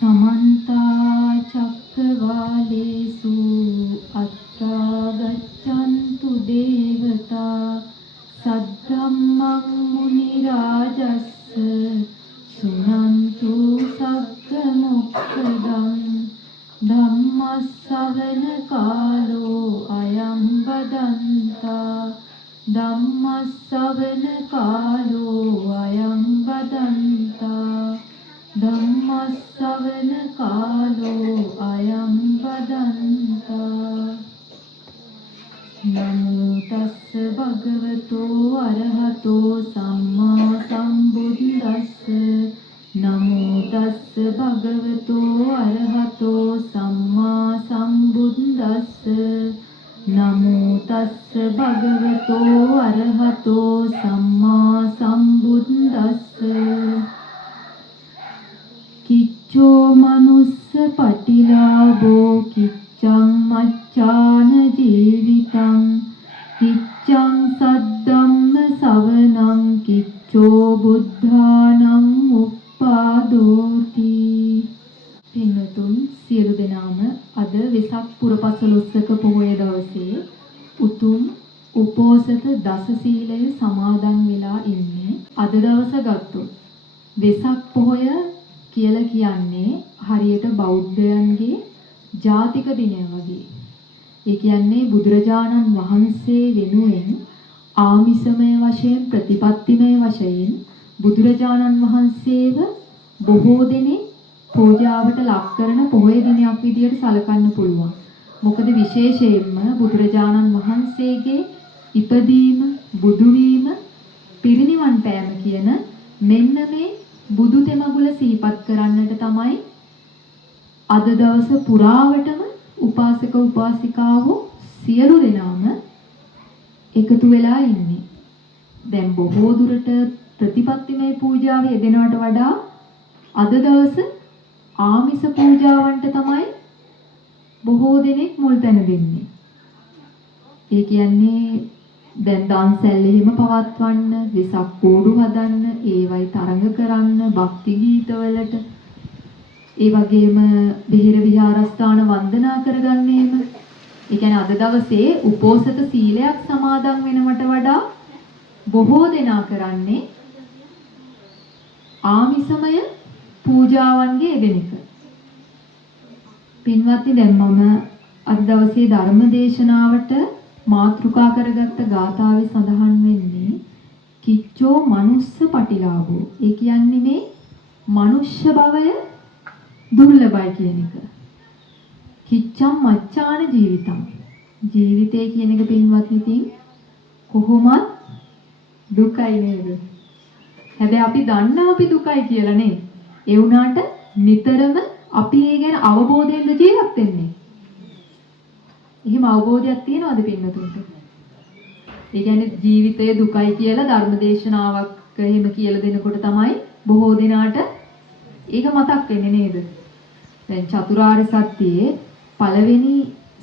समन्ता चक्रवालेषु अत्रा गच्छन्तु देवता सद्धम्मं मुनिराजस्स सुनन्तु सग्गमोक्षदं धम्मස්සවන कालो अयं वदन्ता धम्मස්සවන कालो अयं वदन्ता ධම්මස්සවන කාලෝ අයං වදන්තා නමෝ තස්ස භගවතෝ අරහතෝ සම්මා සම්බුද්දස්ස නමෝ තස්ස භගවතෝ අරහතෝ සම්මා සම්බුද්දස්ස නමෝ තස්ස භගවතෝ අරහතෝ සම්මා සම්බුද්දස්ස කිච්චෝ මනුස්ස පටිලාභෝ කිච්ඡං මච්ඡාන ජීවිතං කිච්ඡං සද්දම්ම සවනං කිච්චෝ බුද්ධානං උප්පාදෝති. පින්වතුන් සියලු දෙනාම අද වෙසක් පුර 15 පොහොය දවසේ උතුම් උපෝසත දස සීලය සමාදන් වෙලා ඉන්නේ. අද දවස ගත්තොත් වෙසක් පොහොය කියලා කියන්නේ හරියට බෞද්ධයන්ගේ ජාතික දිනය වගේ. ඒ කියන්නේ බුදුරජාණන් වහන්සේ වෙනුවෙන් ආමිසමය වශයෙන් ප්‍රතිපත්තිමය වශයෙන් බුදුරජාණන් වහන්සේව බොහෝ දෙනෙක් පූජාවට ලක් කරන පොහොය දිනයක් විදියට සැලකන්න පුළුවන්. මොකද විශේෂයෙන්ම බුදුරජාණන් වහන්සේගේ ඉපදීම, බුදු වීම, පිරිනිවන් පෑම කියන මෙන්න මේ බුදු තෙමගුල සිහිපත් කරන්නට තමයි අද දවස පුරාවටම උපාසක උපාසිකාවෝ සියලු දෙනාම එකතු වෙලා ඉන්නේ. දැන් බොහෝ දුරට ප්‍රතිපත්තිමය පූජාවේ යෙදෙනවට වඩා අද දවස ආමිස පූජාවන්ට තමයි බොහෝ දෙනෙක් මුල් තැන දෙන්නේ. ඒ කියන්නේ දැන් දන්සැල් එහෙම පවත්වන්න, වෙසක් කූඩු හදන්න, ඒවයි තරඟ කරන්න, භක්ති ගීතවලට, ඒ වගේම විහෙර විහාරස්ථාන වන්දනා කරගන්නේම. ඒ කියන්නේ අද දවසේ උපෝසත සීලයක් සමාදන් වෙනවට වඩා බොහෝ දෙනා කරන්නේ ආමිසමය පූජාවන්ගේ යෙදෙන එක. පින්වත්නි, දැන් මම අද දවසේ ධර්ම දේශනාවට මාතෘකා කරගත්ත ගාථාවේ සඳහන් වෙන්නේ කිච්චෝ මනුස්ස පටිලාභෝ. ඒ කියන්නේ මේ මනුෂ්‍ය භවය දුර්ලභයි කියන එක. කිච්ඡම් මච්ඡාන ජීවිතං. ජීවිතය කියන එක පින්වත්නි ඉතින් කොහොමත් දුකයි නේද? හැබැයි අපි දන්නවා අපි දුකයි කියලා නේ. ඒ වුණාට නිතරම අපි ඒ ගැන අවබෝධයෙන් ජීවත් වෙන්නේ. එහෙම අවබෝධයක් තියෙනවද පින්නතුන්ට? ඒ කියන්නේ ජීවිතය දුකයි කියලා ධර්මදේශනාවක් එහෙම කියලා දෙනකොට තමයි බොහෝ දෙනාට ඒක මතක් වෙන්නේ නේද? දැන් චතුරාර්ය සත්‍යයේ පළවෙනි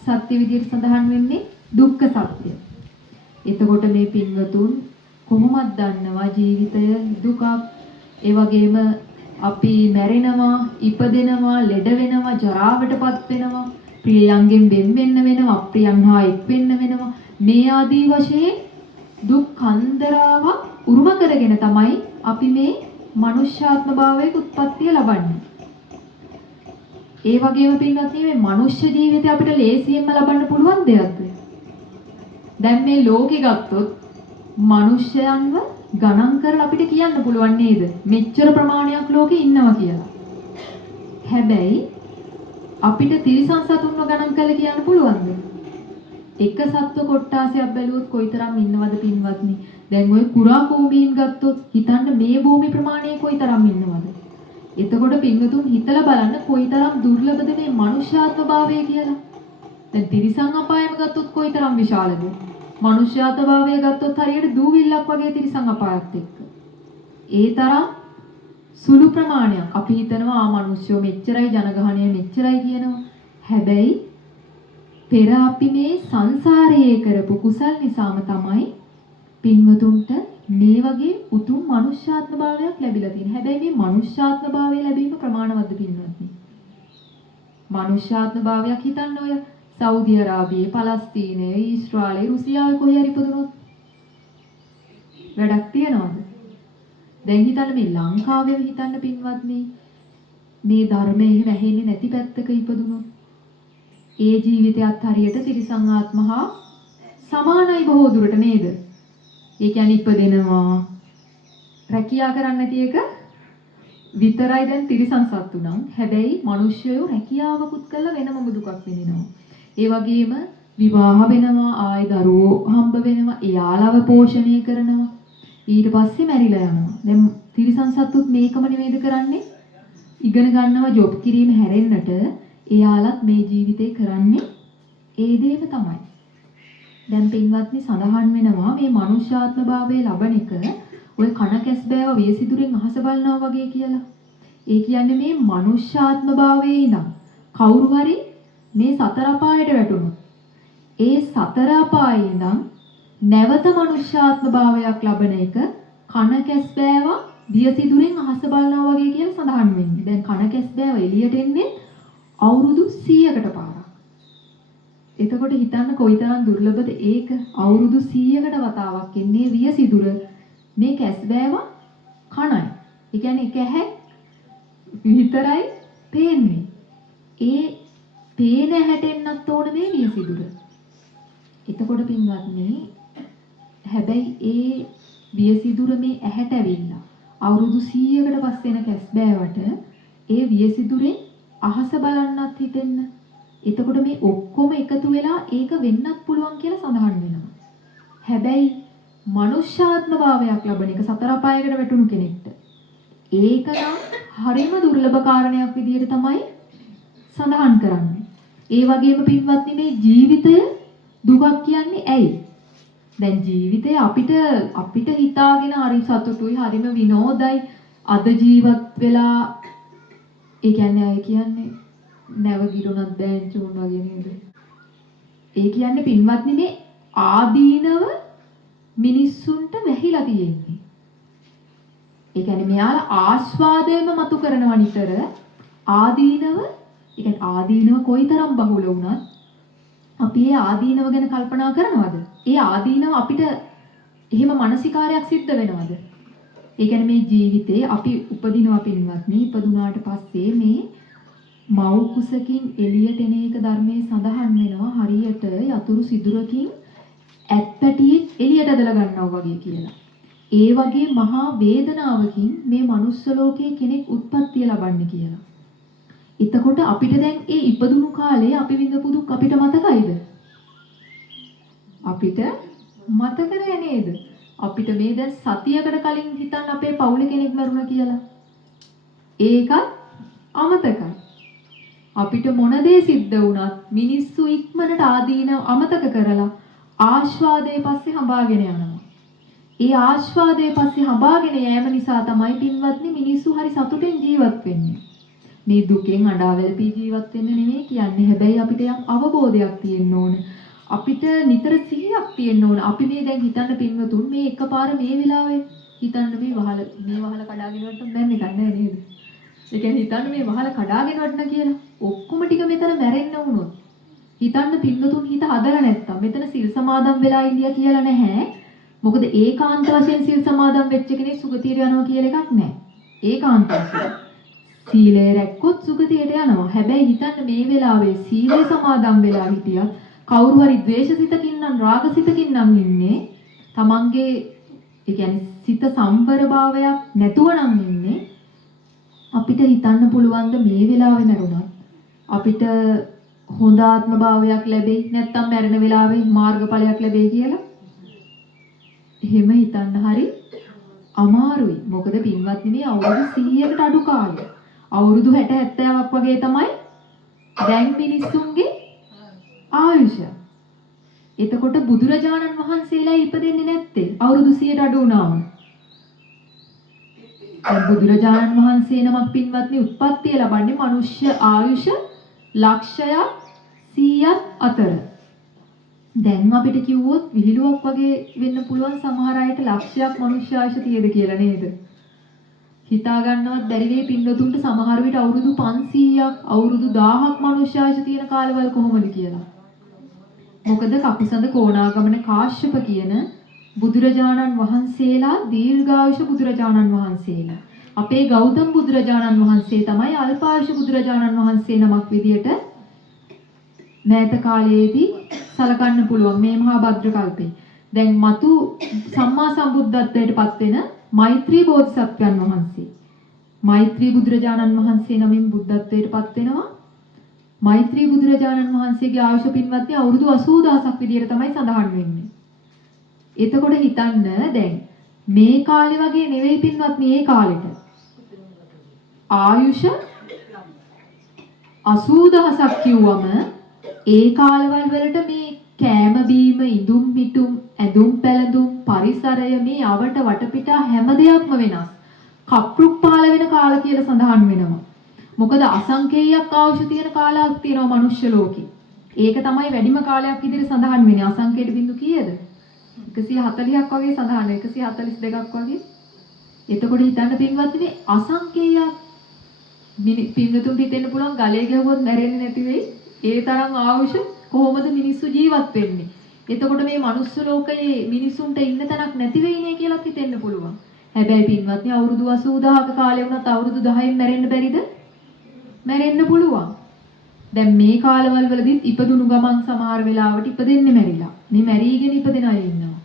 සත්‍ය විදිහට සඳහන් වෙන්නේ දුක්ඛ සත්‍ය. එතකොට මේ පින්වතුන් කොහොමද දන්නවා ජීවිතය දුකක්? ඒ වගේම අපි මැරෙනවා, ඉපදෙනවා, ලෙඩ වෙනවා, ජරාවටපත් වෙනවා, ප්‍රියයන්ගෙන් වෙන් වෙන්න වෙනවා, අප්‍රියයන් හා එක් වෙන්න වෙනවා. මේ ආදී වශයෙන් දුක් කන්දරාවක් උරුම කරගෙන තමයි අපි මේ මනුෂ්‍යාත්ම භාවයක උත්පත්තිය ලබන්නේ. ඒ වගේම පින්වත්නි මේ මනුෂ්‍ය ජීවිතය අපිට ලේසියෙන්ම ලබන්න පුළුවන් දෙයක්ද? දැන් මේ ලෝකෙ ගත්තොත් මනුෂ්‍යයන්ව ගණන් කරලා අපිට කියන්න පුළුවන් නේද? මෙච්චර ප්‍රමාණයක් ලෝකෙ ඉන්නවා කියලා. හැබැයි අපිට තිරිසන් සතුන්ව ගණන් කරලා කියන්න පුළුවන්ද? එක සත්ව කොට්ටාසයක් බැලුවොත් කොයිතරම් ඉන්නවද පින්වත්නි? දැන් ওই කුරා භූමීන් ගත්තොත් හිතන්න මේ භූමි ප්‍රමාණය කොයිතරම් ඉන්නවද? එතකොට පින්වතුන් හිතලා බලන්න කොයිතරම් දුර්ලභද මේ මනුෂ්‍යාත්ම භාවය කියලා. දැන් තිරිසන් අපායම ගත්තොත් කොයිතරම් විශාලද? මනුෂ්‍යාත්ම භාවය ගත්තොත් හරියට දූවිල්ලක් වගේ තිරිසන් අපායත් එක්ක. ඒ තරම් සුළු ප්‍රමාණයක්. අපි හිතනවා මනුෂ්‍යෝ මෙච්චරයි, ජනගහනය මෙච්චරයි කියනවා. හැබැයි පෙර අපි මේ සංසාරයේ කරපු කුසල් නිසාම තමයි පින්වතුන්ට මේ වගේ උතුම් මනුෂ්‍යාත්ම භාවයක් ලැබිලා තියෙන්නේ. හැබැයි මේ මනුෂ්‍යාත්ම භාවය ලැබීම ප්‍රමාණවත්ද පින්වත්නි? මනුෂ්‍යාත්ම භාවයක් හිතන්න ඔය සෞදි අරාබියේ, පලස්තීනයේ, ඊශ්‍රායලයේ, රුසියාවේ කොහේ හරි ඉපදුනොත් වැඩක් තියනවද? දැන් හිතන්න මේ ලංකාවේ හිතන්න පින්වත්නි මේ ධර්මයේ එහෙම ඇහෙන්නේ නැති පැත්තක ඉපදුනොත් ඒ ජීවිතයත් හරියට තිරිසන් ආත්ම හා සමානයි බොහෝ දුරට නේද? ඒ කියන්නේ ඉපදෙනවා රැකියා කරන්න නැති එක විතරයි දැන් තිරිසන් සත්තු නම්. හැබැයි මිනිස්සුયો රැකියාවකුත් කළා වෙනම දුකක් විඳිනවා. ඒ වගේම විවාහ වෙනවා, ආයි දරුවෝ හම්බ වෙනවා, එයාලව පෝෂණය කරනවා. ඊට පස්සේ මැරිලා යනවා. දැන් තිරිසන් සත්තුත් මේකම නෙමෙයිද කරන්නේ? ඉගෙන ගන්නවා ජොබ් කිරීම හැරෙන්නට එයාලත් මේ ජීවිතේ කරන්නේ ඒ දේම තමයි. දැන් පින්වත්නි සඳහන් වෙනවා මේ මනුෂ්‍යාත්ම භාවයේ ලබන එක ඔය කන කැස් බෑව වියසිදුරෙන් අහස බලනවා වගේ කියලා. ඒ කියන්නේ මේ මනුෂ්‍යාත්ම භාවයේ ඉඳන් කවුරු හරි මේ සතර අපායට වැටුණොත් ඒ සතර අපායේ ඉඳන් නැවත මනුෂ්‍යාත්ම භාවයක් ලබන එක කන කැස් බෑව වියසිදුරෙන් අහස බලනවා වගේ කියලා සඳහන් වෙන්නේ. දැන් කන කැස් බෑව එළියට එන්නේ අවුරුදු 100කට පාරක්. එතකොට හිතන්න කොයිතරම් දුර්ලභද ඒක. අවුරුදු 100කට වතාවක් එන්නේ වියසිදුර මේ කැස් බෑව කණයි. ඒ කියන්නේ එක ඇහැ විතරයි පේන්නේ. ඒ පේන හැටෙන්නත් ඕන මේ වියසිදුර. එතකොට පින්වත්නි හැබැයි ඒ වියසිදුර මේ ඇහැට ඇවිල්ලා අවුරුදු 100කට පස්සේ එන කැස් බෑවට ඒ වියසිදුරෙන් අහස බලන්නත් හිතෙන්න. එතකොට මේ ඔක්කොම එකතු වෙලා ඒක වෙන්නත් පුළුවන් කියලා සඳහන් වෙනවා. හැබැයි මනුෂ්‍යාත්ම භාවයක් ලබන එක සතර අපායකට වැටුණු කෙනෙක්ට ඒක නම් හරිම දුර්ලභ කාරණයක් විදිහට තමයි සඳහන් කරන්නේ. ඒ වගේම පින්වත්නි මේ ජීවිතය දුකක් කියන්නේ ඇයි? දැන් ජීවිතය අපිට හිතාගෙන හරි සතුටුයි හරිම විනෝදයි අද ජීවත් වෙලා ඒ කියන්නේ නැව ගිරුණත් බෑන්චුන් වගේ නේද? ඒ කියන්නේ පින්වත්නි මේ ආදීනව මිනිස්සුන්ට වැහිලා තියෙන්නේ. ඒ කියන්නේ මෙයාලා ආස්වාදයෙන්ම මතු කරනවා නිතර ආදීනව. ඒ කියන්නේ ආදීනව කොයිතරම් බහුල වුණත් අපි ඒ ආදීනව ගැන කල්පනා කරනවද? ඒ ආදීනව අපිට එහෙම මානසිකාරයක් සිද්ධ වෙනවද? ඒ කියන්නේ මේ ජීවිතේ අපි උපදිනවා පින්වත්නි. ඉපදුනාට පස්සේ මේ මව් කුසකින් එළියට එන එක ධර්මයේ සඳහන් වෙනවා හරියට යතුරු සිදුරකින් ඇත්පැටියෙක් එළියට ඇදලා ගන්නවා වගේ කියලා. ඒ වගේ මහා වේදනාවකින් මේ මනුස්ස ලෝකයේ කෙනෙක් උත්පත්තිය ලබන්නේ කියලා. එතකොට අපිට දැන් ඒ ඉපදුණු කාලේ අපි විඳපු දුක් අපිට මතකයිද? අපිට මතක නෑ නේද? අපිට මේ දැන් සතියකට කලින් හිතන්න අපේ පවුලේ කෙනෙක් මරුණා කියලා. ඒකත් අමතකයි. අපිට මොන දේ සිද්ධ වුණත් මිනිස්සු ඉක්මනට ආදීන අමතක කරලා ආස්වාදයේ පස්සේ හඹාගෙන යනවා. ඒ ආස්වාදයේ පස්සේ හඹාගෙන යෑම නිසා තමයි පින්වත්නි මිනිස්සු හරි සතුටෙන් ජීවත් වෙන්නේ. මේ දුකෙන් අඬාවැළපී ජීවත් වෙන්න නෙමෙයි කියන්නේ. හැබැයි අපිට යම් අවබෝධයක් තියෙන්න ඕන. අපිට නිතර සිහියක් තියෙන්න ඕන. අපි මේ දැන් හිතන්න පින්වතුන් මේ එකපාර මේ වෙලාවේ හිතන්න මේ වහල කඩාගෙන වට්ටම් දැන් එකක් නෑ නේද? ඒ කියන්නේ හිතන්න මේ වහල කඩාගෙන වටන කියලා. ඔක්කොම ටික මෙතන මැරෙන්න වුණොත්. හිතන්න පින්වතුන් හිත හදලා නැත්තම් මෙතන සිල් සමාදන් වෙලා ඉන්දියා කියලා නැහැ. මොකද ඒකාන්ත වශයෙන් සිල් සමාදන් වෙච්ච කෙනෙක් සුගතියට යනවා කියලා එකක් නැහැ. ඒකාන්ත වශයෙන් සීලය රැක්කොත් සුගතියට යනවා. හැබැයි හිතන්න මේ වෙලාවේ සීලය සමාදන් වෙලා හිටියත් කවුරු හරි ද්වේෂසිතකින් නම් රාගසිතකින් නම් ඉන්නේ. තමන්ගේ ඒ කියන්නේ සිත සම්බරභාවයක් නැතුව නම් ඉන්නේ. අපිට හිතන්න පුළුවන් ද මේ වෙලාවේ මරුණත් අපිට හොඳ ආත්ම භාවයක් ලැබෙයි නැත්නම් මැරෙන වෙලාවේ මාර්ගඵලයක් ලැබෙයි කියලා? එහෙම හිතන්න හරි අමාරුයි. මොකද පින්වත්නි මේ අවුරුදු 100කට අඩු කාලය. අවුරුදු 60 70ක් වගේ තමයි දැන් මිනිස්සුන්ගේ ආයුෂ. එතකොට බුදුරජාණන් වහන්සේලා ඉපදෙන්නේ නැත්තේ අවුරුදු 100ට අඩු වුණාම. දැන් බුදුරජාණන් වහන්සේ නමක් පින්වත්නි උත්පත්තිය ලබන්නේ මනුෂ්‍ය ආයුෂ ලක්ෂයක් 100ක් අතර. දැන් අපිට කිව්වොත් විහිළුවක් වගේ වෙන්න පුළුවන් සමහර අයට ලක්ෂයක් මනුෂ්‍ය ආයුෂ තියෙද කියලා නේද? හිතා ගන්නවත් බැරි වෙයි පින්නතුන්ට සමහර විට අවුරුදු 500ක් අවුරුදු 1000ක් මනුෂ්‍ය ආයුෂ තියෙන කාලවල කොහොමද කියලා. මොකද කපුසඳ කොණාගමන කාශ්‍යප කියන බුදුරජාණන් වහන්සේලා දීර්ඝායුෂ බුදුරජාණන් වහන්සේලා. අපේ ගෞතම බුදුරජාණන් වහන්සේ තමයි අල්පායුෂ බුදුරජාණන් වහන්සේ නමක් විදියට මෑත කාලයේදී සලකන්න පුළුවන් මේ මහා භද්‍ර කල්පේ. දැන් මතු සම්මා සම්බුද්ධත්වයට පත් වෙන මෛත්‍රී බෝධිසත්වයන් වහන්සේ. මෛත්‍රී බුදුරජාණන් වහන්සේ නමින් බුද්ධත්වයට පත් වෙනවා. මෛත්‍රී බුදුරජාණන් වහන්සේගේ ආයුෂ පින්වත්නි අවුරුදු 80000ක් විදියට තමයි සඳහන් වෙන්නේ. එතකොට හිතන්න දැන් මේ කාලේ වගේ නෙවෙයි පින්වත්නි ඒ කාලෙට. ආයුෂ 80000ක් කිව්වම ඒ කාලවල වලට මේ කෑම බීම ඉදුම් පිටුම් ඇඳුම් පැළඳුම් පරිසරය මේ අවට වටපිටා හැම දෙයක්ම වෙනස්. කප්රුප්පාල වෙන කාල කියලා සඳහන් වෙනවා. මොකද අසංකේයයක් ආයුෂ තියෙන කාලයක් තියෙනවා මනුෂ්‍ය ලෝකේ. ඒක තමයි වැඩිම කාලයක් විදිහට සඳහන් වෙන්නේ. අසංකේයට බිඳු කීයද? 140ක් වගේ සඳහන් 142ක් වගේ. එතකොට හිතන්න පින්වත්නි අසංකේයයක් පින්නතුන් හිතෙන්න පුළුවන් ගලේ ගැහුවොත් මැරෙන්නේ නැති වෙයි. ඒ තරම් ආයුෂ කොහොමද මිනිස්සු ජීවත් වෙන්නේ? එතකොට මේ මනුස්ස ලෝකයේ මිනිසුන්ට ඉන්න තැනක් නැති වෙයිනේ කියලා හිතෙන්න පුළුවන්. හැබැයි පින්වත්නි අවුරුදු 80000ක කාලේ වුණත් අවුරුදු 10න් මැරෙන්න බැරිද? මැරෙන්න පුළුවන්. දැන් මේ කාලවල වලදීත් ඉපදුණු ගමන් සමහර වෙලාවට ඉපදෙන්නේ මැරිලා. මේ මැරීගෙන ඉපදෙන අය ඉන්නවා.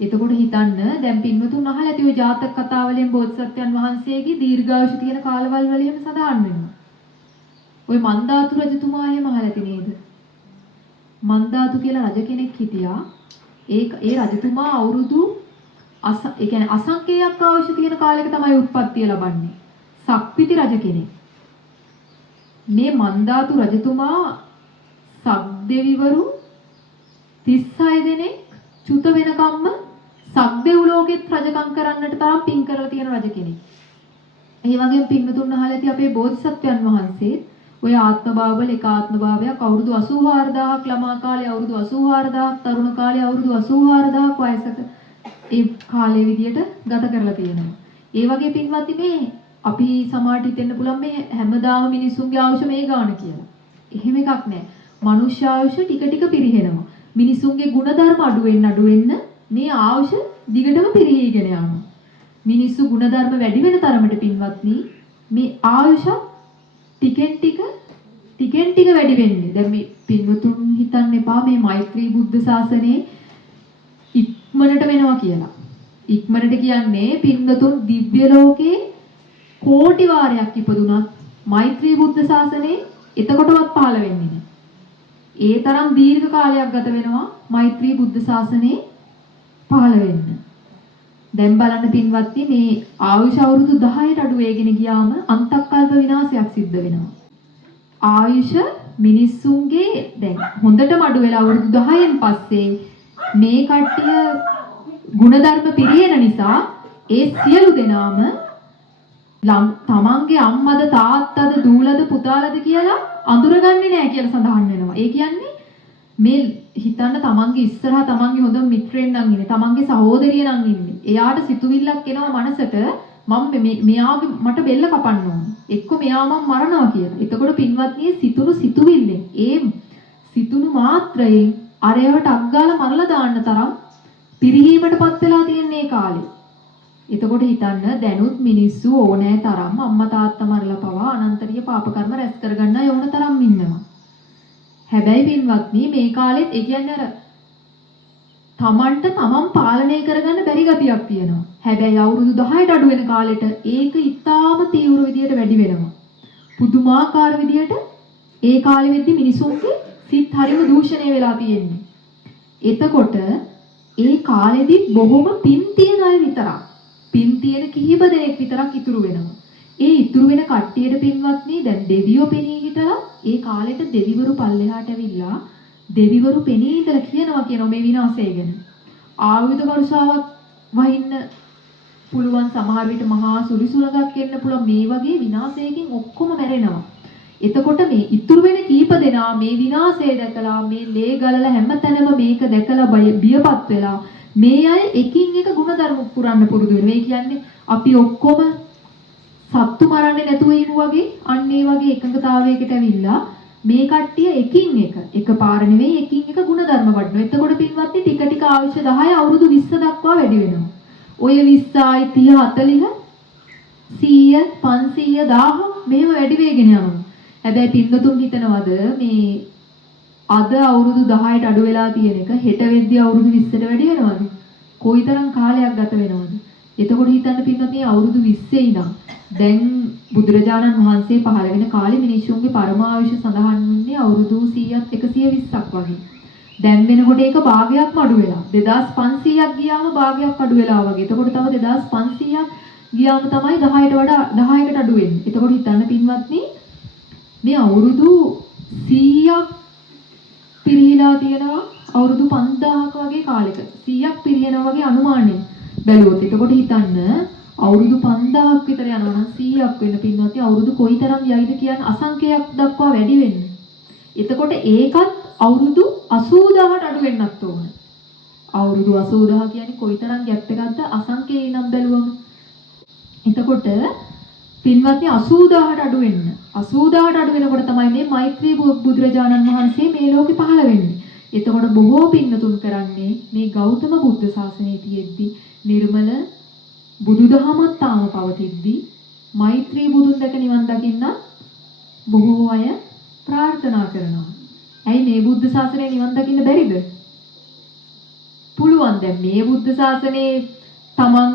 එතකොට හිතන්න දැන් පින්වතුන් අහලා ඇති ඔය ජාතක කතාවලින් බෝධිසත්වයන් වහන්සේගේ දීර්ඝායුෂ තියෙන කාලවල වල එහෙම සඳහන් වෙනවා. ඔය මන්දාතු රජතුමා එහෙම අහලා ඇති නේද? මන්දාතු කියලා රජ කෙනෙක් හිටියා. ඒ රජතුමා අවුරුදු ඒ කියන්නේ අසංකේයයක් ආයුෂ තියෙන කාලයක තමයි උත්පත්තිය ලබන්නේ. සක්විති රජ කෙනෙක්. මේ මන්දාතු රජතුමා සක්දෙවිවරු 36 දෙනෙක් චුත වෙනකම්ම සක්දෙව් ලෝකෙත් රජකම් කරන්නට තරම් පින් කරලා තියෙන රජ කෙනෙක්. ඒ වගේම පින්වතුන් අහලා ඇති අපේ බෝධිසත්වයන් වහන්සේ ඔය ආත්ම භාවවල එක ආත්ම භාවයක් අවුරුදු 84000ක් ළමා කාලේ අවුරුදු 84000ක් තරුණ කාලේ අවුරුදු 84000ක් වයසක ඒ කාලේ විදියට ගත කරලා තියෙනවා. ඒ වගේ පින්වත්නි මේ අපි සමාජයට හිතෙන්න පුළුවන් මේ හැමදාම මිනිසුන්ගේ ආයුෂ මේ ගාන කියලා. එහෙම එකක් නැහැ. මනුෂ්‍ය ආයුෂ ටික ටික පිරිහෙනවා. මිනිසුන්ගේ ಗುಣධර්ම අඩු වෙන්න මේ ආයුෂ දිගටම පිරිහීගෙන යනවා. මිනිස්සු ಗುಣධර්ම වැඩි වෙන තරමට පින්වත්නි මේ ආයුෂ ටිකෙන් ටික වැඩි වෙන්නේ. දැන් මේ පින්වතුන් හිතන්න එපා මේ මෛත්‍රී බුද්ධ ශාසනයේ ඉක්මනට වෙනවා කියලා. ඉක්මනට කියන්නේ පින්වතුන් දිව්‍ය ලෝකේ කෝටි වාරයක් ඉපදුනත් මෛත්‍රී බුද්ධ ශාසනයේ එතකොටවත් පහළ වෙන්නේ නැහැ. ඒ තරම් දීර්ඝ කාලයක් ගත වෙනවා මෛත්‍රී බුද්ධ ශාසනයේ පහළ වෙන්න. දැන් බලන්න පින්වත්නි මේ ආයුෂ අවුරුදු 10ට අඩු වෙගෙන ගියාම අන්තක්කල්ප විනාශයක් සිද්ධ වෙනවා. ආයුෂ මිනිස්සුන්ගේ දැන් හොඳටම අඩු වෙලා අවුරුදු 10න් පස්සේ මේ කට්ටිය ಗುಣධර්ම පිරියෙන නිසා ඒ සියලු දෙනාම තමන්ගේ අම්මද තාත්තද දූලද පුතාලද කියලා අඳුරගන්නේ නැහැ කියලා සඳහන් වෙනවා. ඒ කියන්නේ මේ හිතන්න තමන්ගේ ඉස්සරහා තමන්ගේ හොඳ මිත්‍රෙන් නම් ඉන්නේ, තමන්ගේ සහෝදරිය නම් ඉන්නේ. එයාට සිතුවිල්ලක් එනවා මනසට මම මෙයාගේ මට බෙල්ල කපන්න ඕන. එක්ක මෙයා මම මරනවා කියලා. එතකොට පින්වත්නි සිතුණු සිතුවිල්ලෙන් ඒ සිතුණු මාත්‍රයෙන් අරයවට අග්ගාලා මරලා දාන්න තරම් පිරිහීමටපත් වෙලා තියෙන මේ කාලේ. එතකොට හිතන්න දැනුත් මිනිස්සු ඕනෑ තරම් අම්මා තාත්තා මරලා පවා අනන්තරීය පාප කර්ම රැස් කරගන්න අය ඕන තරම් ඉන්නවා. හැබැයි පින්වත්නි මේ කාලෙත් ඒ කියන්නේ අර තමන්ට තමන් පාලනය කරගන්න බැරි ගතියක් තියෙනවා. හැබැයි අවුරුදු 10ට අඩු වෙන කාලෙට ඒක ඉතාම තීව්‍ර විදියට වැඩි වෙනවා. පුදුමාකාර විදියට ඒ කාලෙ වෙද්දි මිනිසුන්ගේ සිත් හරිම දූෂණය වෙලා තියෙන්නේ. එතකොට ඒ කාලෙදි බොහොම පින් තියෙන අය විතරක් පින් තියෙන කිහිප දෙනෙක් විතරක් ඉතුරු වෙනවා. ඒ ඉතුරු වෙන කට්ටියට පින්වත්නි දැන් දෙවියෝ පෙනී හිටලා ඒ කාලෙට දෙවිවරු පල්ලෙහාට ඇවිල්ලා දෙවිවරු පෙනී ඉඳලා කියනවා මේ විනාශය ගැන. ආයුධ වර්ෂාවක් වහින්න පුළුවන් සමහර විට මහා සුලිසුලඟක් එන්න පුළුවන් මේ වගේ විනාශයකින් ඔක්කොම මැරෙනවා. එතකොට මේ ඉතුරු වෙන කීප දෙනා මේ විනාශය දැකලා මේ ලේ ගලලා හැමතැනම මේක දැකලා බියපත් වෙලා මේ අය එකින් එක ಗುಣධර්ම පුරන්න පුරුදු වෙනවා. ඒ කියන්නේ අපි ඔක්කොම සත්තු මරන්නේ නැතුව ඉමු වගේ අන්න ඒ වගේ එකඟතාවයකට ඇවිල්ලා මේ කට්ටිය එකින් එක පාර නෙවෙයි එකින් එක ಗುಣධර්ම වඩනවා. එතකොට පින්වත්නි ටික ටික ආයුෂ 10 අවුරුදු 20 දක්වා වැඩි වෙනවා. ඔය 20යි 30 40 100 500 1000 මෙහෙම වැඩි වෙගෙන යනවා. හැබැයි පින්වතුන් හිතනවද මේ අද අවුරුදු 10ට අඩු වෙලා තියෙන එක හෙට වෙද්දී අවුරුදු 20ට වැඩි වෙනවද? කොයිතරම් කාලයක් ගත වෙනවද? එතකොට හිතන්න පින්වත්නි අවුරුදු 20 ඉඳන් දැන් බුදුරජාණන් වහන්සේ පහළ වෙන කාලේ මිනිස්සුන්ගේ පරමායුෂ සඳහන් වෙන්නේ අවුරුදු 100ත් 120ක් වගේ. දැන් වෙනකොට ඒක භාගයක්ම අඩු වෙලා 2500ක් ගියාම භාගයක් අඩු වෙලා වගේ. එතකොට තව 2500ක් ගියාම තමයි 10ට වඩා 10කට අඩු වෙන්නේ. එතකොට හිතන්න පින්වත්නි මේ අවුරුදු 100ක් පිරිහිලා තියෙනවා අවුරුදු 5000ක වගේ කාලෙක 100ක් පිරිහෙනවා වගේ අනුමානයෙන් බැලුවොත් එතකොට හිතන්න අවුරුදු 5000ක් විතර යනවා නම් 100ක් වෙන පින්වත්නි අවුරුදු කොයිතරම් යයිද කියන්නේ අසංඛ්‍යයක් දක්වා වැඩි වෙන්නේ. එතකොට ඒකත් අවුරුදු 80000ට අඩු වෙන්නත් ඕන. අවුරුදු 80000 කියන්නේ කොයිතරම් ගැප් එකක්ද අසංඛ්‍යයි නම් බැලුවම. එතකොට පින්වත්නි 80000ට අඩු වෙන්න 80000ට අඩු වෙනකොට තමයි මේ මෛත්‍රී බුදුරජාණන් වහන්සේ මේ ලෝකේ පහළ වෙන්නේ. එතකොට බොහෝ පින්නතුන් කරන්නේ මේ ගෞතම බුද්ධ ශාසනයේ තියෙද්දි නිර්මල බුදුදහමත් තාම පවතිද්දී මෛත්‍රී බුදුන් දැක නිවන් දකින්න බොහෝ අය ප්‍රාර්ථනා කරනවා. ඇයි මේ බුද්ධ ශාසනය නිවන් දකින්න බැරිද? පුළුවන්. දැන් මේ බුද්ධ ශාසනයේ තමන්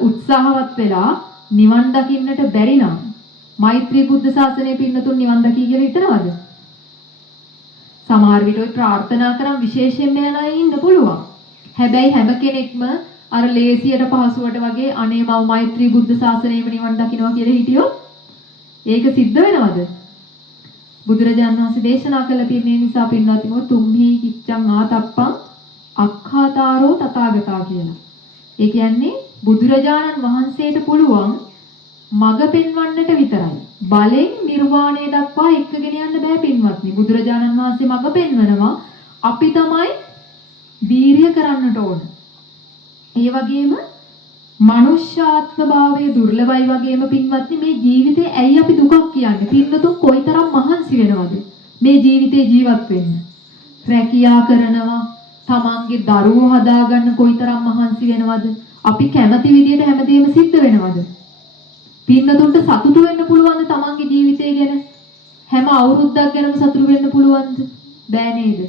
උත්සාහවත් වෙලා නිවන් දකින්නට බැරි නම් මෛත්‍රී බුද්ධ ශාසනයේ පින්නතුන් නිවන් දකි කියලා හිතනවද? සමහර විට ඔය ප්‍රාර්ථනා කරන් විශේෂයෙන්ම යන අය ඉන්න පුළුවන්. හැබැයි හැම කෙනෙක්ම අර ලේසියට පහසුවට වගේ අනේ මම මෛත්‍රී බුද්ධ ශාසනයෙම නිවන් දකින්නවා කියලා හිටියොත් ඒක සිද්ධ වෙනවද? බුදුරජාණන් වහන්සේ දේශනා කළ තියෙන නිසා පින්වත්නි තුම්හි කිච්ඡං ආතප්පං අක්ඛාතාරෝ තථාගතා කියලා. ඒ කියන්නේ බුදුරජාණන් වහන්සේට පුළුවන් මඟ පෙන්වන්නට විතරයි. බලෙන් නිර්වාණය දක්වා එක්කගෙන යන්න බෑ පින්වත්නි. බුදුරජාණන් වහන්සේ මඟ පෙන්වනවා අපි තමයි වීරිය කරන්නට ඕන. ඒ වගේම මනුෂ්‍යාත්ම භාවයේ දුර්ලභයි වගේම පින්වත්නි මේ ජීවිතේ ඇයි අපි දුකක් කියන්නේ? පින්නතුන් කොයිතරම් මහන්සි වෙනවද මේ ජීවිතේ ජීවත් වෙන්න? රැකියා කරනවා, තමන්ගේ දරුවෝ හදාගන්න කොයිතරම් මහන්සි වෙනවද? අපි කැමති විදියට හැමදේම සිද්ධ වෙනවද? පින්නතුන්ට සතුටු වෙන්න පුළුවන්ද තමන්ගේ ජීවිතය ගැන? හැම අවුරුද්දක් ගැනම සතුටු වෙන්න පුළුවන්ද? බෑ නේද?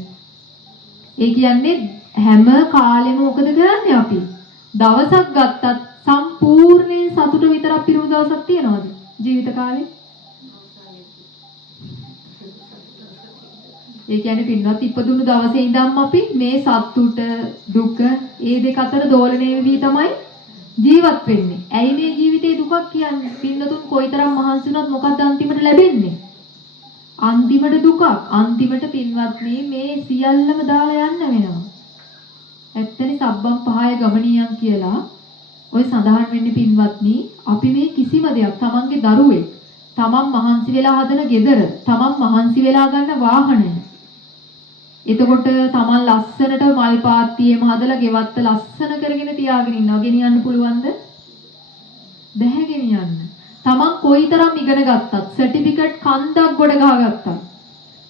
ඒ කියන්නේ හැම කාලෙම මොකද කරන්නේ අපි? දවසක් ගත්තත් සම්පූර්ණයෙන් සතුට විතරක් පිරුණු දවසක් තියනවද ජීවිත කාලේ? ඒ කියන්නේ පින්වත් ඉපදුණු දවසේ ඉඳන්ම අපි මේ සතුට දුක ඒ දෙක අතර දෝලණය වෙවි තමයි ජීවත් වෙන්නේ. ඇයි මේ ජීවිතේ දුකක් කියන්නේ? පින්නතුන් කොයිතරම් මහන්සි වුණත් මොකක්ද අන්තිමට ලැබෙන්නේ? අන්තිමට දුකක්. අන්තිමට පින්වත්නි මේ සියල්ලම දාලා යන්න වෙනවා. ඇත්තනේ සබ්බම් පහය ගමනියන් කියලා ඔය සඳහන් වෙන්නේ පින්වත්නි අපි මේ කිසිම දෙයක් තමන්ගේ දරුවෙක් තමන් මහන්සි වෙලා හදන ගෙදර තමන් මහන්සි වෙලා ගන්න වාහනය එතකොට තමන් ලස්සනට මල් පාත්තියේම හදලා ගෙවත්ත ලස්සන කරගෙන තියාගෙන ඉන්නවා ගෙනියන්න පුළුවන්ද? බැහැ ගෙනියන්න. තමන් කොයිතරම් ඉගෙන ගත්තත් සර්ටිෆිකට් කන්දක් ගොඩ ගහගත්තත්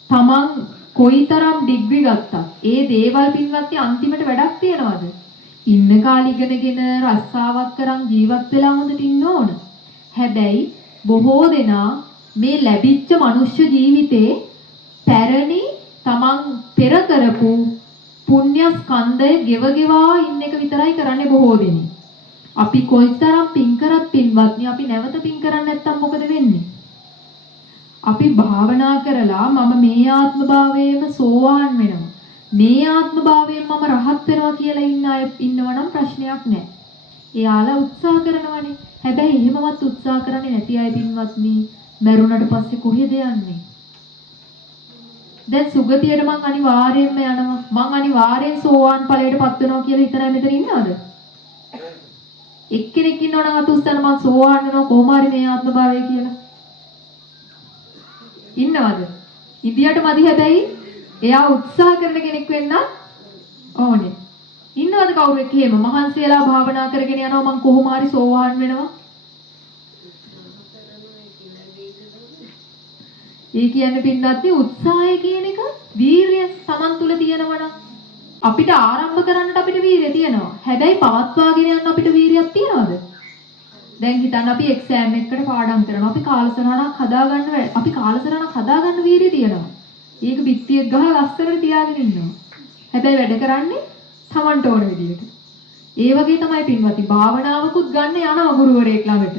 තමන් කොයිතරම් ඩිග්‍රී ගත්තත් ඒ දේවල් පින්වත්නි අන්තිමට වැඩක් තියනවද? ඉන්න කාලේ ඉගෙනගෙන රස්සාවක් කරන් ජීවත් වෙලා හොඳට ඉන්න ඕන. හැබැයි බොහෝ දෙනා මේ ලැබිච්ච මනුෂ්‍ය ජීවිතේ පැරණි තමන් පෙර කරපු පුණ්‍ය ස්කන්ධය ගෙවගෙවා ඉන්න එක විතරයි කරන්නේ බොහෝ දෙනෙක්. අපි කොයිතරම් පින් කරත් පින්වත්නි අපි නැවත පින් කරන්නේ නැත්තම් මොකද වෙන්නේ? අපි භාවනා කරලා මම මේ ආත්ම භාවයේම සෝවාන් වෙනවා. මේ ආත්ම භාවයෙන් මම රහත් වෙනවා කියලා ඉන්න අය ඉන්නවනම් ප්‍රශ්නයක් නැහැ. එයාලා උත්සාහ කරනවනේ. හැබැයි එහෙමවත් උත්සාහ කරන්නේ නැති අය පින්වත්නි මරුණට පස්සේ කොහෙද යන්නේ? දැන් සුගතියට මං අනිවාර්යයෙන්ම යනවා. මං අනිවාර්යෙන් සෝවාන් ඵලයටපත් වෙනවා කියලා හිතන අය මෙතන ඉන්නවද? එක්කෙනෙක් ඉන්නවනම් අත උස්සන්න මං සෝවාන් වෙනවා කොහොම හරි මේ ආත්ම භාවය කියලා. ඉන්නවද? ඉදියට මදි හැබැයි එයා උත්සාහ කරන කෙනෙක් වෙන්න ඕනේ. ඉන්නවද කවුරු එක්ක එහෙම මහන්සි වෙලා භාවනා කරගෙන යනවා මං කොහොම හරි සෝවාන් වෙනවා? ඒ කියන්නේ පින්වත්නි උත්සාහය කියන එක වීරිය Taman තුල තියෙනවා නම් අපිට ආරම්භ කරන්නට අපිට වීරිය තියෙනවා. හැබැයි පවත්වාගෙන යන්න අපිට වීරියක් තියනවද? දැන් හිතන්න අපි එක්සෑම් එකකට පාඩම් කරනවා. අපි කාලසටහනක් හදාගන්න වීරිය තියෙනවා. ඒක පිටියක් ගහලා ලස්සනට තියාගෙන ඉන්නවා. හැබැයි වැඩ කරන්නේ Tamanට ඕන විදියට. ඒ වගේ තමයි පින්වත්නි භාවනාවකුත් ගන්න යනවා ගුරුවරයෙක් ළඟට.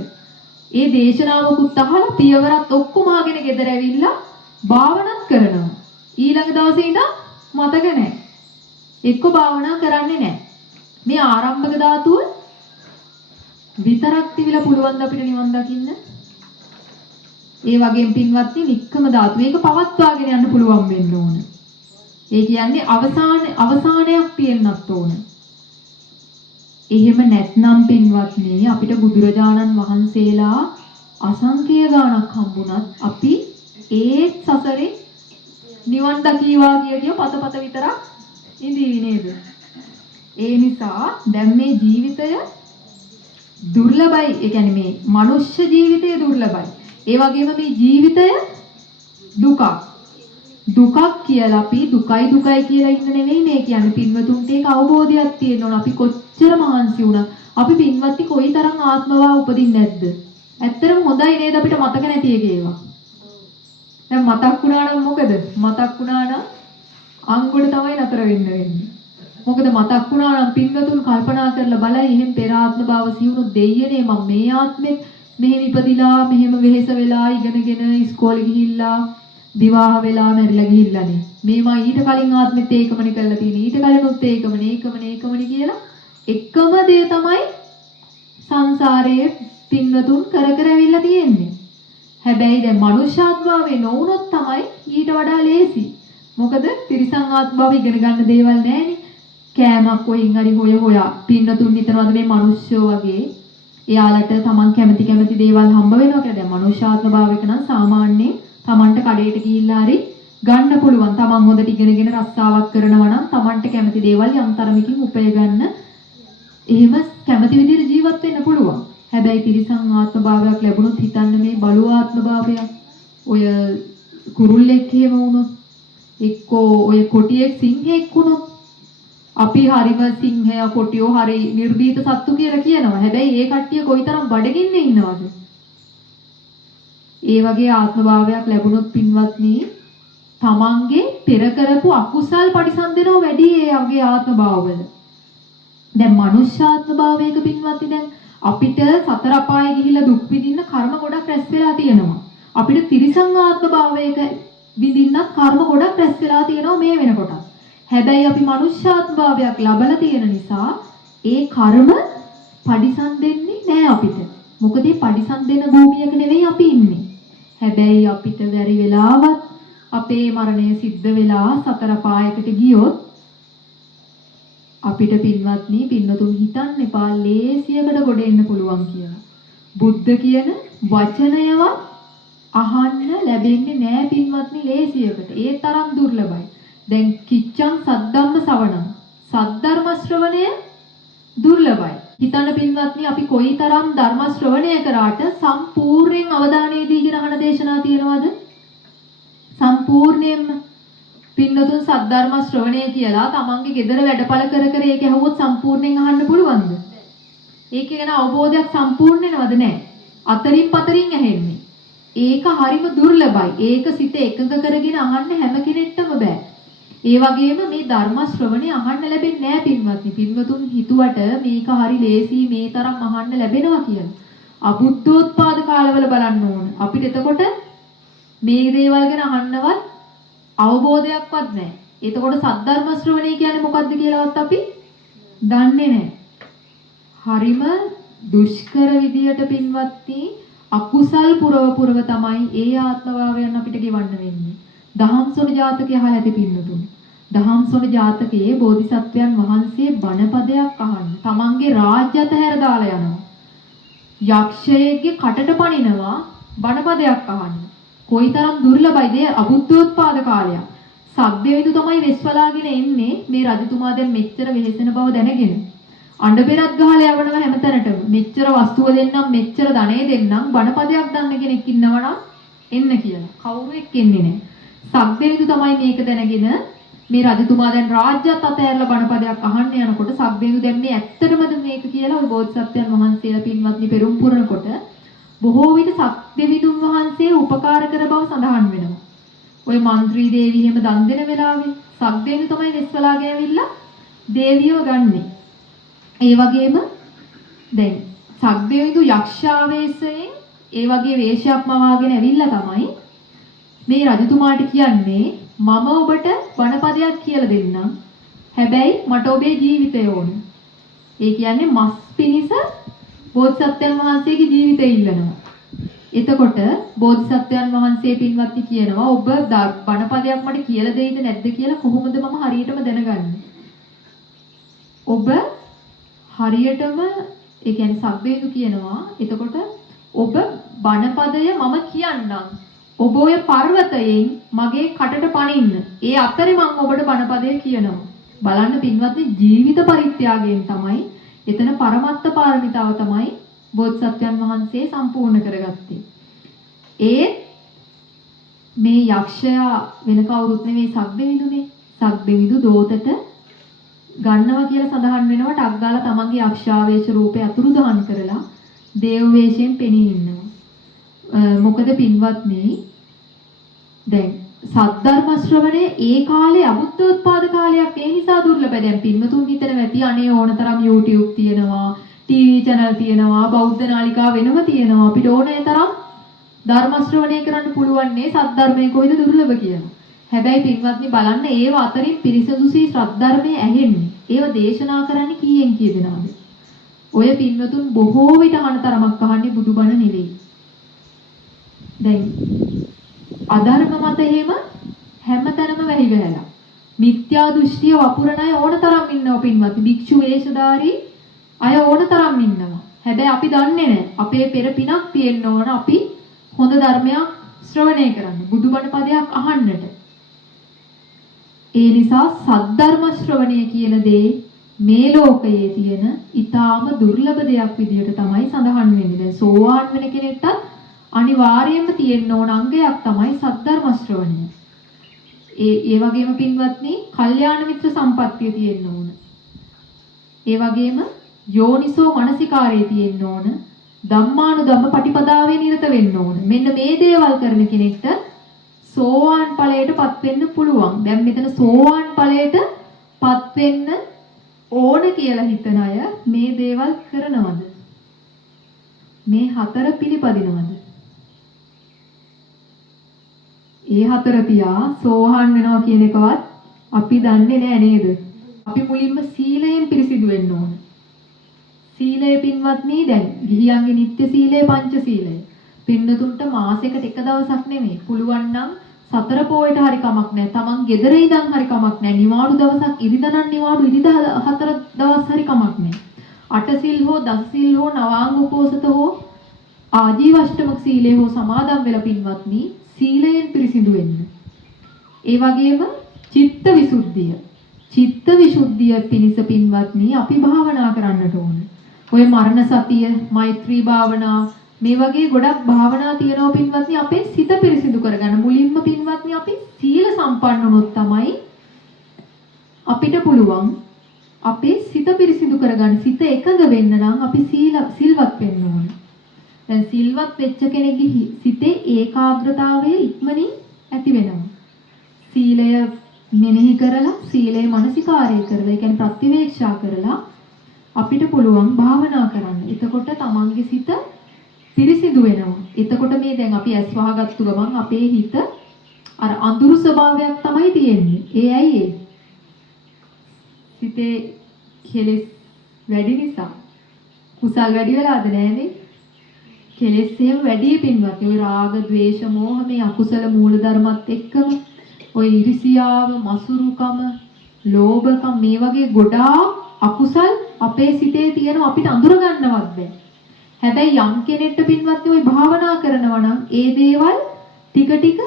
ඒ දේශනාවකුත් අහලා පියවරත් ඔක්කොම ආගෙන ගෙදර ඇවිල්ලා භාවනාත් කරනවා. ඊළඟ දවසේ ඉඳන් මතක නැහැ. එක්ක භාවනා කරන්නේ නැහැ. මේ ආරම්භක ධාතුව විතරක් තිබිලා පුළුවන් ද අපිට නිවන් දකින්න? ඒ වගේම පින්වත්නි නික්කම ධාතුව ඒක පවත්වාගෙන යන්න පුළුවන් වෙන්න ඕන. ඒ කියන්නේ අවසානයක් තියෙන්නත් ඕන. එහෙම නැත්නම් පින්වත්නි අපිට බුදුරජාණන් වහන්සේලා අසංඛ්‍ය ගාණක් හම්බුණත් අපි ඒ සසරේ නිවන් දකීවා කිය පත විතරක් ඉඳී නේද? ඒ නිසා දැන් මේ ජීවිතය දුර්ලභයි. ඒ කියන්නේ මේ මනුෂ්‍ය ජීවිතය දුර්ලභයි. ඒ වගේම මේ ජීවිතය දුකක්. දුකක් කියලා අපි දුකයි කියලා ඉන්න නෙවෙයි මේ කියන්නේ පින්වතුන්ට ඒක අවබෝධයක් තියෙන්න ඕන. අපි කොච්චර මහන්සි වුණත් අපි පින්වත්ටි කොයිතරම් ආත්මවා උපදින්නේ නැද්ද? ඇත්තටම හොඳයි නේද අපිට මතක නැති එක ඒවා. දැන් මතක් වුණා නම් මොකද? මතක් වුණා නම් අංගොඩ තමයි නතර වෙන්නේ. මොකද මතක් වුණා නම් පින්වතුන් කල්පනා කරලා බලයි එහෙන් පෙර ආත්ම භාව සිවුණු දෙයියනේ මම මේ ආත්මෙත් මෙහෙම ඉපදිලා මෙහෙම වෙහෙස වෙලා ඉගෙනගෙන ඉස්කෝලේ ගිහිල්ලා විවාහ වෙලා මැරිලා ගිහිල්ලානේ. මේ මම ඊට කලින් ආත්මෙත් ඒකමනේ කරලා තියෙන්නේ. ඊට කලිනුත් ඒකමනේ කියලා එකම දේ තමයි සංසාරයේ පින්වතුන් කර ඇවිල්ලා තියෙන්නේ. හැබැයි දැන් මනුෂ්‍යාත්මාවේ නොවුනොත් තමයි ඊට වඩා ලේසි. මොකද තිරිසන් ආත්මාව ඉගෙන ගන්න දේවල් නැහැනේ. කෑමක් කොහෙන් හරි හොයා පින්නතුන් හිතනවාද මේ මිනිස්සුયો වගේ එයාලට තමන් කැමති දේවල් හම්බ වෙනවා කියලා. දැන් මනුෂ්‍යාත්ම භාවයක නම් සාමාන්‍යයෙන් තමන්ට කඩේට ගිහිල්ලා හරි ගන්න පුළුවන්. තමන් හොඳට ඉගෙනගෙන රස්සාවක් කරනවා නම් තමන්ට කැමති දේවල් යම් තරමකින් උපය ගන්න එහෙම කැමති විදිහට ජීවත් වෙන්න පුළුවන්. හැබැයි තිරිසන් ආත්ම භාවයක් ලැබුණොත් හිතන්න මේ බලු ආත්ම භාවයක් ඔය කුරුල්ලෙක් එහෙම වුණොත් එක්කෝ ඔය කොටියෙක් සිංහෙක් වුණොත් අපි හරිම සිංහයා කොටියෝ හරි නිර්භීත සත්තු කියලා කියනවා. හැබැයි ඒ කට්ටිය කොයිතරම් බඩගින්නේ ඉන්නවද? ඒ වගේ ආත්ම භාවයක් ලැබුණොත් පින්වත්නි තමන්ගේ පෙර කරපු අකුසල් පරිසම්දෙනව වැඩි ඒ වගේ ආත්ම භාවවල. දැන් මනුෂ්‍යාත්ම භාවයක පින්වත්නි දැන් අපිට සතර අපායේ ගිහිල්ලා දුක් විඳින්න කර්ම ගොඩක් රැස් වෙලා තියෙනවා. අපිට තිරිසන් ආත්ම භාවයක විඳින්නත් කර්ම ගොඩක් රැස් වෙලා තියෙනවා මේ වෙනකොට. හැබැයි අපි මනුෂ්‍යාත්ම භාවයක් ලබලා තියෙන නිසා ඒ කර්ම පරිසම් දෙන්නේ නැහැ අපිට. මොකද මේ පරිසම් දෙන භූමියක නෙවෙයි අපි ඉන්නේ. හැබැයි අපිට බැරි වෙලාවත් අපේ මරණය සිද්ධ වෙලා සතර පායකට ගියොත් අපිට පින්වත්නි පින්නතුන් හිතන්න එපා ලේසියකට ගොඩ එන්න පුළුවන් කියලා. බුද්ධ කියන වචනයවත් අහන්න ලැබෙන්නේ නැහැ පින්වත්නි ලේසියකට. ඒ තරම් දුර්ලභයි. දැන් කිච්ඡං සද්ධම්ම සවණං සද්ධර්ම ශ්‍රවණය දුර්ලභයි. හිතන්න පින්වත්නි අපි කොයිතරම් ධර්ම ශ්‍රවණය කරාට සම්පූර්ණයෙන් අවධානය දීගෙන අහන දේශනා තියෙනවද? සම්පූර්ණයෙන්ම පින්නතුන් සද්ධර්ම ශ්‍රවණය කියලා තමන්ගේ ගෙදර වැඩපල කර ඒක ඇහුවොත් සම්පූර්ණයෙන් අහන්න පුළුවන්ද? ඒක ගැන අවබෝධයක් සම්පූර්ණ වෙනවද නැහැ. අතරින් පතරින් ඇහෙන්නේ. ඒක හරිම දුර්ලභයි. ඒක සිත එකඟ කරගෙන අහන්න හැම කෙනෙක්ටම බෑ. ඒ වගේම මේ ධර්ම ශ්‍රවණය අහන්න ලැබෙන්නේ නැහැ පින්වත්නි. පින්වතුන් හිතුවට මේක හරි ලේසි මේ තරම් අහන්න ලැබෙනවා කියලා. අබුද්ධෝත්පාද කාලවල බලන්න ඕන. අපිට එතකොට මේ දේවල් ගැන අහන්නවත් අවබෝධයක්වත් නැහැ. එතකොට සද්ධර්ම ශ්‍රවණය කියන්නේ මොකක්ද කියලාවත් අපි දන්නේ නැහැ. හරිම දුෂ්කර විදියට පින්වත්නි අකුසල් පුරව තමයි ඒ ආත්මභාවයන් අපිට ගෙවන්න වෙන්නේ. දහම්සොන ජාතකය අහලා ඇති පින්නතුන්. දහම්සොන ජාතකයේ බෝධිසත්වයන් වහන්සේ බණපදයක් අහන්න. තමන්ගේ රාජ්‍යත හැර දාලා යනවා. යක්ෂයෙක්ගේ කටට පනිනවා බණපදයක් අහන්න. කොයිතරම් දුර්ලභයිද අබුද්ධෝත්පාද කාලයක්. සබ්බේවිදු තමයි වෙස්වලාගෙන එන්නේ මේ රජතුමා දැන් මෙච්චර වෙහෙසෙන බව දැනගෙන. අඬ පෙරක් ගහලා යවනවා හැමතැනටම. මෙච්චර වස්තුව දෙන්නම් මෙච්චර ධනෙ දෙන්නම් බණපදයක් දන්න කෙනෙක් ඉන්නවනම් එන්න කියලා. කවුරු එක්ක එන්නේ නැහැ. සක්දෙවිඳු තමයි මේක දැනගෙන මේ රජතුමා දැන් රාජ්‍යත් අතහැරලා බණපදයක් අහන්න යනකොට සක්දෙවිඳු දැන් මේ ඇත්තටමද මේක කියලා ওই බෝධිසත්වයන් වහන්සේලා පින්වත්නි පෙරම් පුරනකොට බොහෝ විට සක්දෙවිඳුන් වහන්සේ උපකාර කර බව සඳහන් වෙනවා. ওই മന്ത്രി දේවී එහෙම දන් දෙන වෙලාවේ සක්දෙවිඳු තමයි වෙස්වලාගෙන ඇවිල්ලා දේවියව ගන්නෙ. ඒ වගේම දැන් සක්දෙවිඳු යක්ෂාවේශයෙන් ඒ වගේ වේශයක් මවාගෙන ඇවිල්ලා තමයි මේ රජතුමාට කියන්නේ මම ඔබට බණපදයක් කියලා දෙන්නම්. හැබැයි මට ඔබේ ජීවිතය ඕන. ඒ කියන්නේ මස් පිනිස බෝධිසත්වයන් වහන්සේගේ ජීවිතය ඉල්ලනවා. එතකොට බෝධිසත්වයන් වහන්සේ පින්වත්නි කියනවා ඔබ බණපදයක් මට කියලා දෙයිද නැද්ද කියලා කොහොමද මම හරියටම දැනගන්නේ? ඔබ හරියටම ඒ කියන්නේ සක්දෙවිඳු කියනවා එතකොට ඔබ බණපදය මම කියන්නම්. ඔබ ඔය පර්වතයෙන් මගේ කටට පනින්න. ඒ අතරේ මම ඔබට බණපදය කියනවා. බලන්න පින්වත්නි ජීවිත පරිත්‍යාගයෙන් තමයි එතන පරමත්ත පාරමිතාව තමයි බෝධිසත්වයන් වහන්සේ සම්පූර්ණ කරගත්තේ. ඒ මේ යක්ෂයා වෙන කවුරුත් නෙවෙයි සක්දෙවිඳුනේ. සක්දෙවිඳු දෝතට ගන්නවා කියලා සඳහන් වෙනවා. ටක් ගාලා තමන්ගේ යක්ෂාවේශ රූපේ අතුරුදහන් කරලා දේව වේශයෙන් පෙනී ඉන්නවා. මොකද පින්වත්නි දැන් සද්ධර්ම ශ්‍රවණය ඒ කාලේ අබුද්ධෝත්පාද කාලයක් ඒ නිසා දුර්ලභයි. දැන් පින්වතුන් හිතන වැටි අනේ ඕනතරම් YouTube තියෙනවා, TV channel තියෙනවා, බෞද්ධ නාලිකා වෙනම තියෙනවා. අපිට ඕනේ තරම් ධර්ම ශ්‍රවණය කරන්න පුළුවන් නේ සද්ධර්මයේ කොයිද දුර්ලභ කියලා. හැබැයි පින්වත්නි බලන්න ඒව අතරින් පිරිසුදුසී ශ්‍රද්ධර්මයේ ඇහෙන්නේ. ඒව දේශනා කරන්නේ කීයෙන් කී දෙනාද? ඔය පින්වතුන් බොහෝ විට අහන තරමක් අහන්නේ බුදුබණ නෙවෙයි. දැන් අධර්ම මත එහෙම හැමතැනම වැහි වෙලා. මිත්‍යා දෘෂ්ටිය වපුරන අය ඕන තරම් ඉන්නවා පින්වත්නි. භික්ෂු වේශධාරී අය ඕන තරම් ඉන්නවා. හැබැයි අපි දන්නේ නැහැ. අපේ පෙර පිනක් තියෙන්න ඕන අපි හොඳ ධර්මයක් ශ්‍රවණය කරන්න. බුදුබණ පදයක් අහන්නට. ඒ නිසා සද්ධර්ම ශ්‍රවණය කියන දේ මේ ලෝකයේ තියෙන ඊටාම දුර්ලභ දෙයක් විදිහට තමයි සඳහන් වෙන්නේ. දැන් සෝවාන් වෙන කෙනෙක්ට අනිවාර්යයෙන්ම තියෙන්න ඕන අංගයක් තමයි සද්ධර්ම ශ්‍රවණය. ඒ වගේම පින්වත්නි, කල්යාණ මිත්‍ර සම්පත්තිය තියෙන්න ඕන. ඒ වගේම යෝනිසෝ මනසිකාරයේ තියෙන්න ඕන. ධම්මානුධම්ම පටිපදාවේ නිරත වෙන්න ඕන. මෙන්න මේ දේවල් කරන කෙනෙක්ට සෝවාන් ඵලයටපත් වෙන්න පුළුවන්. දැන් මෙතන සෝවාන් ඵලයටපත් වෙන්න ඕන කියලා හිතන අය මේ දේවල් කරනවද? මේ හතර පිළිපදිනවද? ඒ හතර පියා සෝහන් වෙනවා කියන එකවත් අපි දන්නේ නැහැ නේද? අපි මුලින්ම සීලයෙන් පිරිසිදු වෙන්න ඕන. සීලය පින්වත්නි දැන් ගිහියන්ගේ නිත්‍ය සීලය පංච සීලය. පින්නතුන්ට මාසෙකට එක දවසක් නෙමෙයි. පුළුවන් නම් සතර පොයට හරි කමක් නැහැ. Taman ගෙදර ඉඳන් හරි කමක් නැහැ. නිවාඩු දවසක් ඉරිදා නම් නිවාඩු ඉරිදා හතර දවස් හරි කමක් නැහැ. අට සිල් හෝ දස සිල් හෝ නවාංග උපෝසත හෝ ආජීවෂ්ටමක සීලය හෝ සමාදන් වෙලා පින්වත්නි සීලයෙන් පිරිසිදු වෙන්න. ඒ වගේම චිත්ත විසුද්ධිය. චිත්ත විසුද්ධිය පිණිස පින්වත්නි අපි භාවනා කරන්නට ඕන. ඔය මරණ සතිය, මෛත්‍රී භාවනා මේ වගේ ගොඩක් භාවනා තියෙනවා පින්වත්නි අපේ සිත පිරිසිදු කරගන්න. මුලින්ම පින්වත්නි අපි සීල සම්පන්න වුණොත් තමයි අපිට පුළුවන් අපේ සිත පිරිසිදු කරගන්න. සිත එකඟ වෙන්න නම් අපි සිල්වත් වෙන්න ඕන. දැන් සිල්වත් වෙච්ච කෙනෙක්ගේ සිතේ ඒකාග්‍රතාවය ඉක්මනින් ඇති වෙනවා. සීලය මෙනෙහි කරලා, සීලේ මනසිකාරය කරලා, ඒ කියන්නේ ප්‍රතිවේක්ෂා කරලා අපිට පුළුවන් භාවනා කරන්න. එතකොට තමන්ගේ සිත පිරිසිදු වෙනවා. එතකොට මේ දැන් අපි ඇස් වහගත්තු ගමන් අපේ හිත අර අඳුරු ස්වභාවයක් තමයි තියෙන්නේ. ඒ ඇයි ඒ? සිතේ කෙලෙස් වැඩි නිසා. කුසල් වැඩි වෙලාද නැහැනේ? කෙලෙස් එහෙම වැඩි පින්වත්. ඔය රාග, ద్వේෂ, මෝහ මේ අකුසල මූල ධර්මත් එක්කම ඔය ඉරිසියාව, මසුරුකම, ලෝභකම මේ වගේ ගොඩාක් අකුසල් අපේ සිතේ තියෙන අපිට අඳුර ගන්නවත් බැහැ. හැබැයි යම් කෙනෙක්ට පින්වත් ඔය භාවනා කරනවා නම් ඒ දේවල් ටික ටික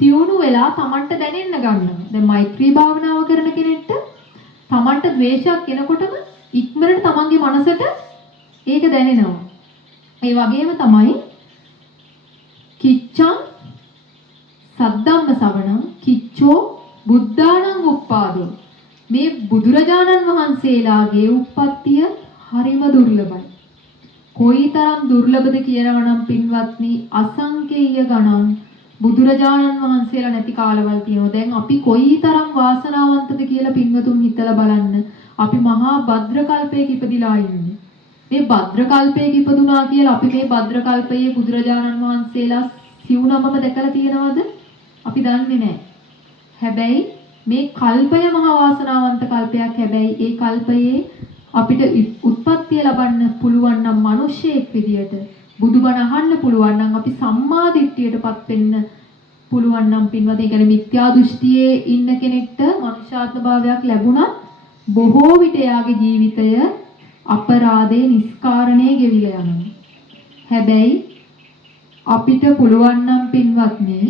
තියුණු වෙලා Tamanට දැනෙන්න ගන්නවා. දැන් මෛත්‍රී භාවනාව කරන කෙනෙක්ට Tamanට ද්වේෂයක් එනකොටම ඉක්මනට Tamanගේ මනසට ඒක දැනෙනවා. ඒ වගේම තමයි කිච්ඡං සවණං කිච්චෝ බුද්ධාණං උප්පාදෝ. මේ බුදුරජාණන් වහන්සේලාගේ උප්පත්තිය හරිම දුර්ලභයි. කොයිතරම් දුර්ලභද කියනවා නම් පින්වත්නි අසංකේය ගණන් බුදුරජාණන් වහන්සේලා නැති කාලවල තියෙනවා. දැන් අපි කොයිතරම් වාසනාවන්තද කියලා පින්වතුන් හිතලා බලන්න. අපි මහා භද්‍ර කල්පයක ඉපදිලා ඉන්නේ. මේ භද්‍ර කල්පයක ඉපදුනා කියලා අපි මේ භද්‍ර කල්පයේ බුදුරජාණන් වහන්සේලා සිව්නමම දැකලා තියෙනවද? අපි දන්නේ නැහැ. හැබැයි මේ කල්පය මහා වාසනාවන්ත කල්පයක්. හැබැයි ඒ කල්පයේ අපිට උත්පත්තිය ලබන්න පුළුවන් නම් මිනිසෙක් විදියට බුදුබණ අහන්න පුළුවන් නම් අපි සම්මා දිට්ඨියටපත් වෙන්න පුළුවන් නම් පින්වත්නි, ඒ කියන්නේ මිත්‍යා දෘෂ්ටියේ ඉන්න කෙනෙක්ට මනුෂ්‍යාත්ම භාවයක් ලැබුණත් බොහෝ විට එයාගේ ජීවිතය අපරාධේ නිස්කාරණේ ගෙවිලා යනවා. හැබැයි අපිට පුළුවන් නම් පින්වත්නි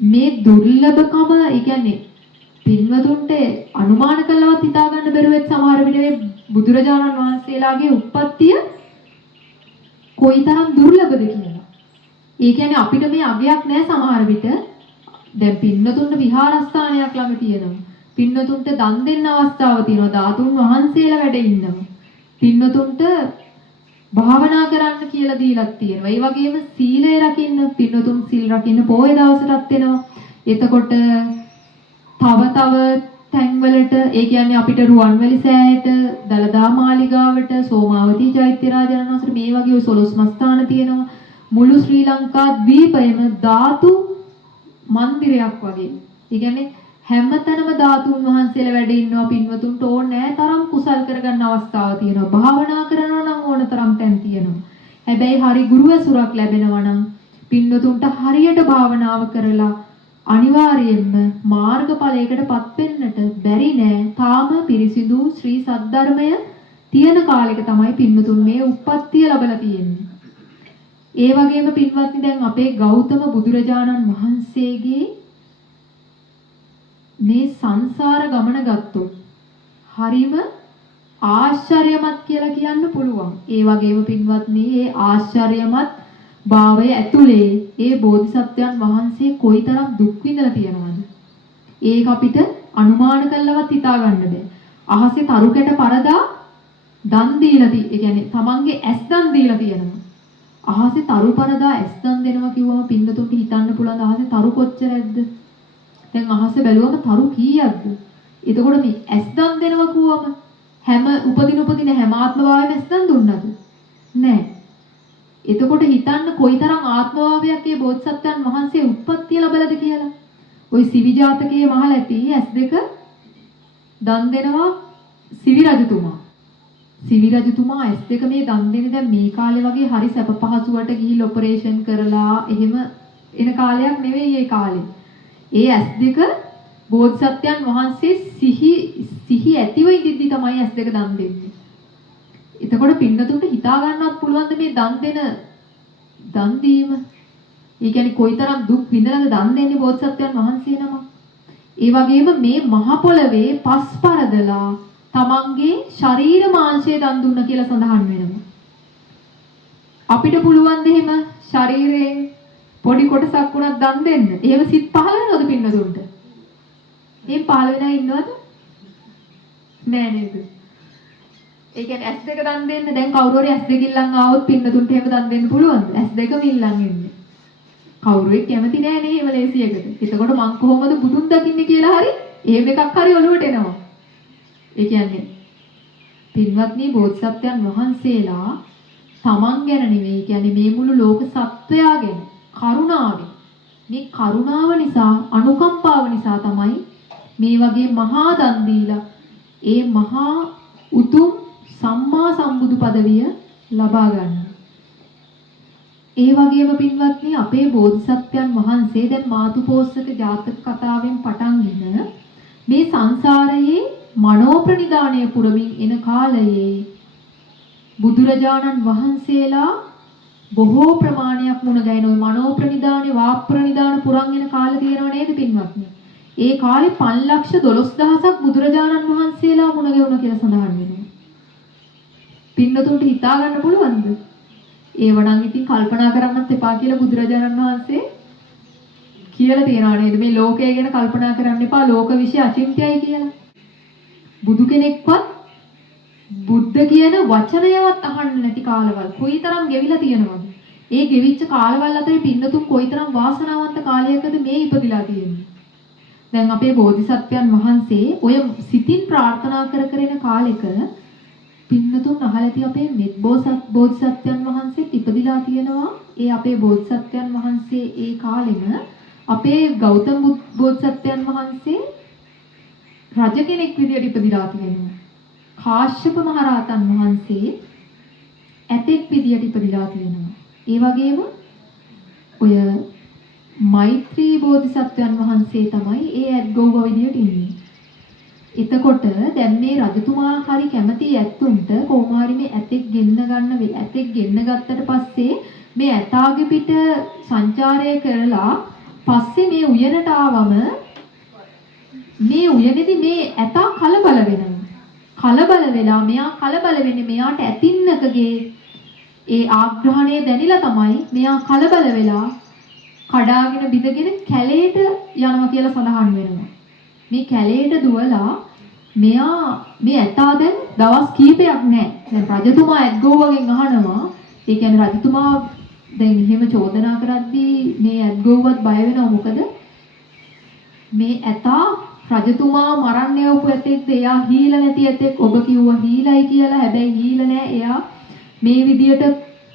මේ දුර්ලභකම, ඒ කියන්නේ පින්වතුන්ට අනුමාන කළවත් හිතා ගන්න බැරුව ඇත් සමහර විට මේ බුදුරජාණන් වහන්සේලාගේ උප්පත්තිය කොයිතරම් දුර්ලභද කියලා. ඒ කියන්නේ අපිට මේ අගයක් නැහැ සමහර විට. දැන් පින්වතුන්ට විහාරස්ථානයක් ළඟ තියෙනවා. පින්වතුන්ට දන් දෙන්න අවස්ථාව තියෙනවා. ධාතුන් වහන්සේලා වැඩ ඉන්නවා. පින්වතුන්ට භාවනා කරන්න කියලා දීලා තියෙනවා. ඒ වගේම සීලය රකින්න පින්වතුන් සීල් රකින්න පොයේ දවසටත් එනවා. එතකොට තව තැන්වලට, ඒ කියන්නේ අපිට රුවන්වැලි සෑයට, දලදා මාලිගාවට, සෝමාවතී චෛත්‍යරාජානන් වහන්සේට මේ වගේ ඔය 12 මස්ථාන තියෙනවා. මුළු ශ්‍රී ලංකා ද්වීපයම ධාතු මන්දිරයක් වගේ. ඒ කියන්නේ හැමතැනම ධාතුන් වහන්සේලා වැඩ ඉන්නවා. පින්වතුන්ට ඕනෑ තරම් කුසල් කරගන්න අවස්ථාව තියෙනවා. භාවනා කරනවා නම් ඕන තරම් තැන් තියෙනවා. හැබැයි හරි ගුරු ඇසුරක් ලැබෙනවා නම් පින්වතුන්ට හරියට භාවනාව කරලා අනිවාර්යයෙන්ම මාර්ගඵලයකටපත් වෙන්නට බැරි නෑ. තාම පිරිසිදු ශ්‍රී සද්ධර්මය තියෙන කාලෙක තමයි පින්වතුන් මේ උප්පත්තිය ලැබලා තියෙන්නේ. ඒ වගේම පින්වත්නි දැන් අපේ ගෞතම බුදුරජාණන් වහන්සේගේ මේ සංසාර ගමන ගත්තොත් හරිම ආශ්චර්යමත් කියලා කියන්න පුළුවන්. ඒ වගේම පින්වත්නි මේ ආශ්චර්යමත් භාවය ඇතුලේ ඒ බෝධිසත්වයන් වහන්සේ කොයිතරම් දුක් විඳලා තියෙනවද? ඒක අපිට අනුමාන කළවත් හිතා ගන්න බෑ. අහසේ තරු කැට පරදා දන් දීලා ඒ කියන්නේ තමන්ගේ ඇස් දන් දීලා තියෙනවා. අහසේ තරු පරදා ඇස් දන් දෙනවා කිව්වම පින්නතුන්ට හිතන්න පුළුවන් අහසේ තරු කොච්චරද? දැන් අහසේ බැලුවම තරු කීයක්ද? එතකොට මේ ඇස් දන් දෙනවා කිව්වම හැම උපදින හැම ආත්ම භාවයෙම ඇස් දන් දුන්නද? නෑ. එතකොට හිතන්න කොයිතරම් ආත්මභාවයක් මේ බෝධිසත්වයන් වහන්සේ උත්පත්තිය ලැබලාද කියලා. ওই සිවි ජාතකයේ මහල ඇති S2 දන් දෙනවා සිවි රජතුමා. සිවි රජතුමා S2 මේ දන් දෙන්නේ දැන් මේ කාලේ වගේ හරි සැප පහසුවට ගිහිල්ලා ඔපරේෂන් කරලා එහෙම එන කාලයක් නෙවෙයි ඒ කාලේ. ඒ S2 බෝධිසත්වයන් වහන්සේ සිහි ඇතිව ඉඳිද්දි තමයි S2 දන් දෙන්නේ. එතකොට පින්නතුන්ට හිතා ගන්නවත් පුළුවන්ද මේ දන් දීම? ඒ කියන්නේ කොයිතරම් දුක් විඳලාද දන් දෙන්නේ බෝධිසත්වයන් වහන්සේ නම. ඒ වගේම මේ මහ පොළවේ පස් පරදලා තමන්ගේ ශරීර මාංශය දන් දුන්න කියලා සඳහන් වෙනවා. අපිට පුළුවන් ද එහෙම ශරීරයෙන් පොඩි කොටසක් වුණත් දන් දෙන්න? එහෙම සිත් පහළ වෙනවද පින්නතුන්ට? මේ පහළ වෙනා ඉන්නවද? නෑ නේද? ඒ කියන්නේ S2 දන් දෙන්න දැන් කවුරු හරි S2 ඉල්ලන් ආවොත් පින්නතුන්ට එහෙම දන් දෙන්න පුළුවන්ද? S2ම ඉල්ලන් ඉන්නේ. කවුරුවෙක් කැමති නෑ නේ එහෙම ලේසියකට. එතකොට මං කොහොමද බුදුන් දකින්නේ කියලා හරි එහෙම එකක් හරි ඔලුවට එනවා. ඒ කියන්නේ පින්වත්නි බෝධිසත්වයන් වහන්සේලා තමන් ගැන නෙවෙයි කියන්නේ මේ මුළු ලෝක සත්වයා ගැන කරුණාවෙන් මේ කරුණාව නිසා අනුකම්පාව නිසා තමයි මේ වගේ මහා දන් දීලා ඒ මහා උතුම් සම්මා සම්බුදු පදවිය ලබා ගන්න. ඒ වගේම පින්වත්නි අපේ බෝධිසත්වයන් වහන්සේ දැන් මාතුපෝස්සක ජාතක කතාවෙන් පටන්ගෙන මේ සංසාරයේ මනෝ ප්‍රනිදානය පුරමින් එන කාලයේ බුදුරජාණන් වහන්සේලා බොහෝ ප්‍රමාණයක් මුණ ගැහෙන ওই මනෝ ප්‍රනිදානේ වාක් ප්‍රනිදාන පුරන් එන කාලේ තියෙනව නේද පින්වත්නි? ඒ කාලේ 512000ක් බුදුරජාණන් වහන්සේලා මුණ ගැහුණා කියලා සඳහන් වෙනවා. පින්නතුන්ට හිතා ගන්න පුළුවන්ද? ඒවනම් ඉතින් කල්පනා කරන්නත් එපා කියලා බුදුරජාණන් වහන්සේ කියලා තියනවා නේද? මේ ලෝකය ගැන කල්පනා කරන්න එපා. ලෝක විශ්ය අචින්ත්‍යයි කියලා. බුදු කෙනෙක්වත් බුද්ධ කියන වචනයවත් අහන්න නැති කාලවල කොයිතරම් ගෙවිලා තියෙනවද? ඒ ගෙවිච්ච කාලවල අතරේ පින්නතුන් කොයිතරම් වාසනාවන්ත කාලයකද මේ ඉපදිලා තියෙන්නේ. දැන් අපේ බෝධිසත්වයන් වහන්සේ ඔය සිතින් ප්‍රාර්ථනා කර කර ඉන කාලෙක පින්නතුන් අහලදී අපේ මෙත් බෝධිසත්වයන් වහන්සේත් ඉපදිලා තියෙනවා. ඒ අපේ බෝධිසත්වයන් වහන්සේ ඒ කාලෙම අපේ ගෞතම බෝධිසත්වයන් වහන්සේ රජ කෙනෙක් විදියට ඉපදිලා තියෙනවා. කාශ්‍යප මහරහතන් වහන්සේ ඇතෙක් විදියට ඉපදිලා තියෙනවා. ඒ වගේම ඔය මෛත්‍රී බෝධිසත්වයන් වහන්සේ තමයි ඒ ඇත්ගොව්ව විදියට ඉන්නේ. එතකොට දැන් මේ රජතුමා හරි කැමති ඇත්තුන්ට කොහොම හරි මේ ඇතෙක් ගෙන්න ගත්තට පස්සේ මේ ඇතාගේ පිට සංචාරය කරලා පස්සේ මේ උයනට ආවම මේ උයනේදී මේ ඇතා කලබල වෙනවා. කලබල වෙලා මෙයා කලබල වෙන්නේ මෙයාට ඇතින්නකගේ ඒ ආග්‍රහණය දැනිලා තමයි මෙයා කලබල වෙලා කඩාගෙන බිඳගෙන කැලේට යනවා කියලා සඳහන් වෙනවා. මේ කැලේට දුවලා මෙයා මේ ඇතා දැන් දවස් කීපයක් නැහැ. දැන් රජතුමා ඇත්ගොව්වගෙන් අහනවා. ඒ කියන්නේ රජතුමා දැන් එහෙම චෝදනා කරද්දී මේ ඇත්ගොව්වත් බය වෙනවා. මොකද මේ ඇතා රජතුමා මරන්න යවපු ඇතෙක්ද? එයා හීල නැති ඇතෙක්. ඔබ කිව්වා හීලයි කියලා. හැබැයි හීල නෑ. එයා මේ විදියට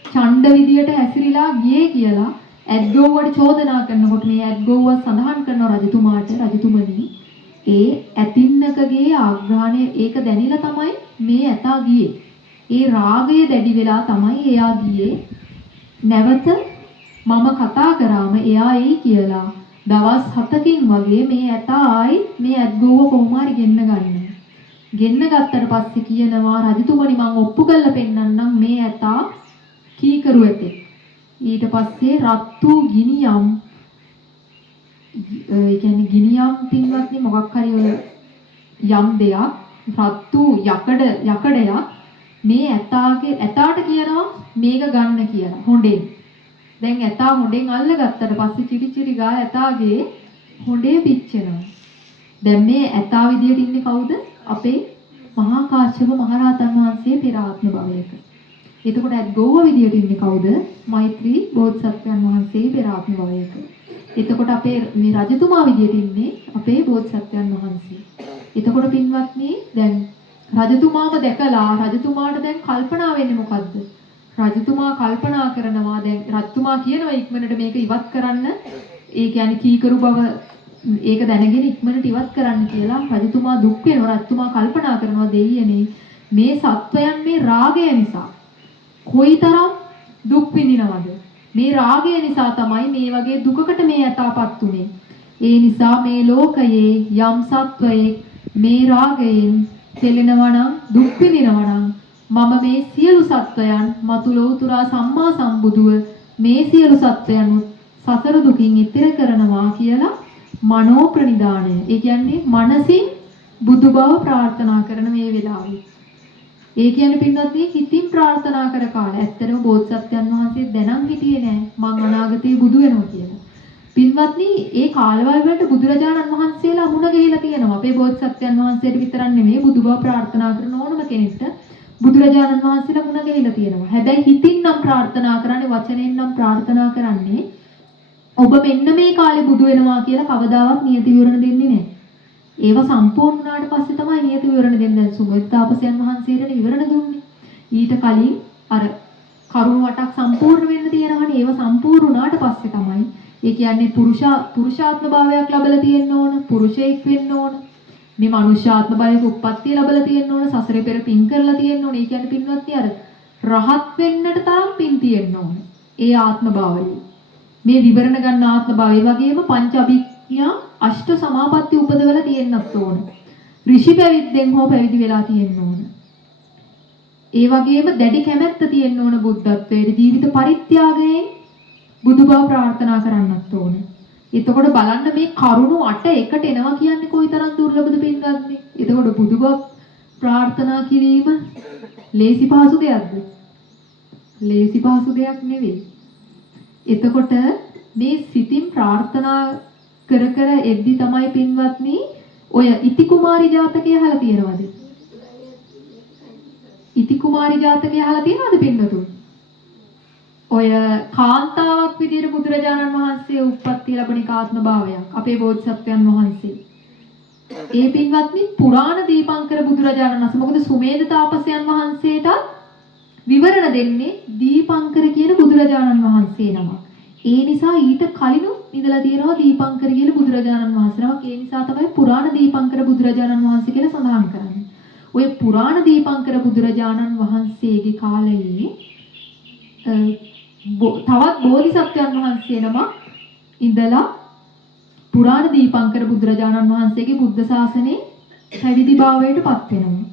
ඡණ්ඩ විදියට හැසිරීලා ගියේ කියලා ඇත්ගොව්වට චෝදනා කරනකොට මේ ඇත්ගොව්ව සඳහන් කරන රජතුමාට රජතුමනි ඒ ඇතින්නකගේ ආග්‍රහණය ඒක දැනিলা තමයි මේ ඇතා ගියේ. ඒ රාගය දැඩි වෙලා තමයි එයා ගියේ. නැවත මම කතා කරාම එයා එයි කියලා දවස් 7කින් වගේ මේ ඇතා ආයි මේ ඇත්ගොව්ව කොහොම හරි ගෙන්න ගන්නවා. ගෙන්න ගත්තට පස්සේ කියනවා රජතුමනි මං ඔප්පු කරලා පෙන්නන්නම් මේ ඇතා කීකරු ඇතේ. ඊට පස්සේ රත්තු ගිනියම් ඒ කියන්නේ ගිනියම් පින්වත්නි මොකක් හරි ඔය යම් දෙයක් රත්තු යකඩයක් මේ ඇතාට කියනවා මේක ගන්න කියලා හොඬෙන්. දැන් ඇතා හොඬෙන් අල්ලගත්තට පස්සේ චිරිචිරි ගා ඇතාගේ හොඬේ පිච්චෙනවා. දැන් මේ ඇතා විදියට ඉන්නේ කවුද? අපේ මහා කාශ්‍යප මහරහතන් වහන්සේ පෙර ආත්ම භවයක. එතකොට ඇත්ගොව්ව විදියට ඉන්නේ කවුද? මෛත්‍රී බෝධිසත්වයන් වහන්සේ පෙර ආත්ම භවයක. එතකොට අපේ මේ රජතුමා විදියට ඉන්නේ අපේ බෝධිසත්වයන් වහන්සේ. එතකොට පින්වත්නි දැන් රජතුමාම දැකලා රජතුමාට දැන් කල්පනා වෙන්නේ මොකද්ද? රජතුමා කල්පනා කරනවා දැන් රජතුමා කියනවා ඉක්මනට මේක ඉවත් කරන්න. ඒ කියන්නේ කීකරු බව ඒක දැනගෙන ඉක්මනට ඉවත් කරන්න කියලා රජතුමා දුක් වෙනවා. රජතුමා කල්පනා කරනවා දෙයියනේ මේ සත්වයන් මේ රාගය නිසා කොයිතරම් දුක් විඳිනවද? මේ රාගය නිසා තමයි මේ වගේ දුකකට මේ යතාපත් උනේ. ඒ නිසා මේ ලෝකයේ යම් සත්වයෙක් මේ රාගයෙන් පෙළෙනවා නම් දුක් විඳිනවා නම් මම මේ සියලු සත්වයන් මතු ලෝතුරා සම්මා සම්බුදුව මේ සියලු සත්වයන් සසර දුකින් ඈතර කරනවා කියලා මනෝ ප්‍රනිදානය. ඒ කියන්නේ මනසින් බුදු බව ප්‍රාර්ථනා කරන මේ වෙලාවේ. ඒ කියන්නේ පින්වත්නි හිතින් ප්‍රාර්ථනා කර කාලේ ඇත්තටම බෝධිසත්වයන් වහන්සේ දැනන් හිටියේ නෑ මං අනාගතේ බුදු වෙනවා කියලා. පින්වත්නි ඒ කාලවල වලට බුදුරජාණන් වහන්සේලා මුණ ගැහිලා තියෙනවා. අපේ බෝධිසත්වයන් වහන්සේට විතරක් නෙමෙයි බුදු බව ප්‍රාර්ථනා කරන ඕනම කෙනෙක්ට බුදුරජාණන් වහන්සේලා මුණ ගැහිලා තියෙනවා. හැබැයි හිතින් නම් ප්‍රාර්ථනා කරන්නේ වචනෙන් නම් ප්‍රාර්ථනා කරන්නේ ඔබ මෙන්න මේ කාලේ බුදු වෙනවා කියලා කවදාවත් නියති විවරණ දෙන්නේ නැහැ. ඒව සම්පූර්ණ වුණාට පස්සේ තමයි නියති විවරණ දෙන්නේ. දැන් සුමෙත්තාපසයන් වහන්සේට විවරණ දුන්නේ. ඊට කලින් අර කරුණ වටක් සම්පූර්ණ වෙන්න තියෙනවනේ. ඒව සම්පූර්ණ වුණාට පස්සේ තමයි ඒ කියන්නේ පුරුෂාත්ම භාවයක් ලැබලා තියෙන්න ඕන, පුරුෂයෙක් වෙන්න ඕන. මේ මනුෂ්‍යාත්ම භාවයක උප්පත්තිය ලැබලා තියෙන්න ඕන, සසරේ පෙර පින් කරලා තියෙන්න ඕන. ඒ කියන්නේ පින්වත්නි අර රහත් වෙන්නට තරම් පින් තියෙන්න ඕන. ඒ ආත්ම භාවයේ මේ විවරණ ගන්න ආත්ම භාවය වගේම පංච අභිඥා අෂ්ට සමාපatti උපදවලා තියෙන්නත් ඕන. ඍෂි පැවිද්දෙන් හෝ පැවිදි වෙලා තියෙන්න ඕන. ඒ වගේම දැඩි කැමැත්ත තියෙන්න ඕන බුද්ධත්වයට. ජීවිත පරිත්‍යාගයෙන් බුදුබව ප්‍රාර්ථනා කරන්නත් ඕන. එතකොට බලන්න මේ කරුණු 8 එකට එනවා කියන්නේ කොයිතරම් දුර්ලභද පින්වත්නි. එතකොට බුදුබව ප්‍රාර්ථනා කිරීම ලේසි පහසු දෙයක්ද? ලේසි පහසු දෙයක් නෙවෙයි. එතකොට මේ සිතින් ප්‍රාර්ථනා කර කර එද්දි තමයි පින්වත්නි ඔය ඉති කුමාරි ජාතකය අහලා තියෙනවද? ඉති කුමාරි ජාතකය අහලා තියෙනවද පින්වතුන්? ඔය කාන්තාවක් විදියට බුදුරජාණන් වහන්සේ උප්පත්ති ලැබෙන ආත්ම භාවයක් අපේ බෝධිසත්වයන් වහන්සේ. ඒ පින්වත්නි පුරාණ දීපංකර බුදුරජාණන් වහන්සේ මොකද සුමේද තාපසයන් වහන්සේට විවරණ දෙන්නේ දීපංකර කියන බුදුරජාණන් වහන්සේ නමක්. ඒ නිසා ඊට කලිනුත් ඉඳලා තියෙනවා දීපංකර කියන බුදුරජාණන් වහන්සේ නමක්. ඒ නිසා තමයි පුරාණ දීපංකර බුදුරජාණන් වහන්සේ කියලා සඳහන් කරන්නේ. ඔය පුරාණ දීපංකර බුදුරජාණන් වහන්සේගේ කාලයේ තවත් බෝධිසත්වයන් වහන්සේ නමක් ඉඳලා පුරාණ දීපංකර බුදුරජාණන් වහන්සේගේ බුද්ධ ශාසනයේ පැවිදි භාවයට පත් වෙනවා.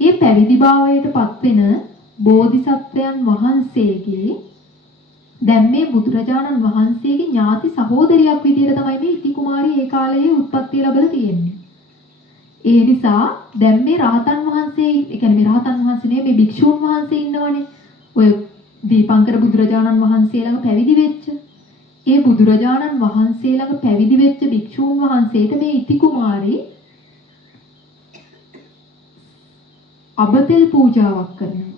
මේ පැවිදි භාවයට පත් වෙන බෝධිසත්වයන් වහන්සේගේ දැන් මේ බුදුරජාණන් වහන්සේගේ ඥාති සහෝදරියක් විදියට තමයි මේ ඉති කුමාරී ඒ කාලයේ උත්පත්ති ලැබලා තියෙන්නේ. ඒ නිසා දැන් මේ රහතන් වහන්සේ, ඒ කියන්නේ මේ රහතන් වහන්සේ නෙමෙයි මේ භික්ෂුන් වහන්සේ ඉන්නවනේ. ඔය දීපංකර බුදුරජාණන් වහන්සේ ළඟ පැවිදි වෙච්ච ඒ බුදුරජාණන් වහන්සේ ළඟ පැවිදි වෙච්ච භික්ෂූන් වහන්සේට මේ ඉති කුමාරී අබතෙල් පූජාවක් කරනවා.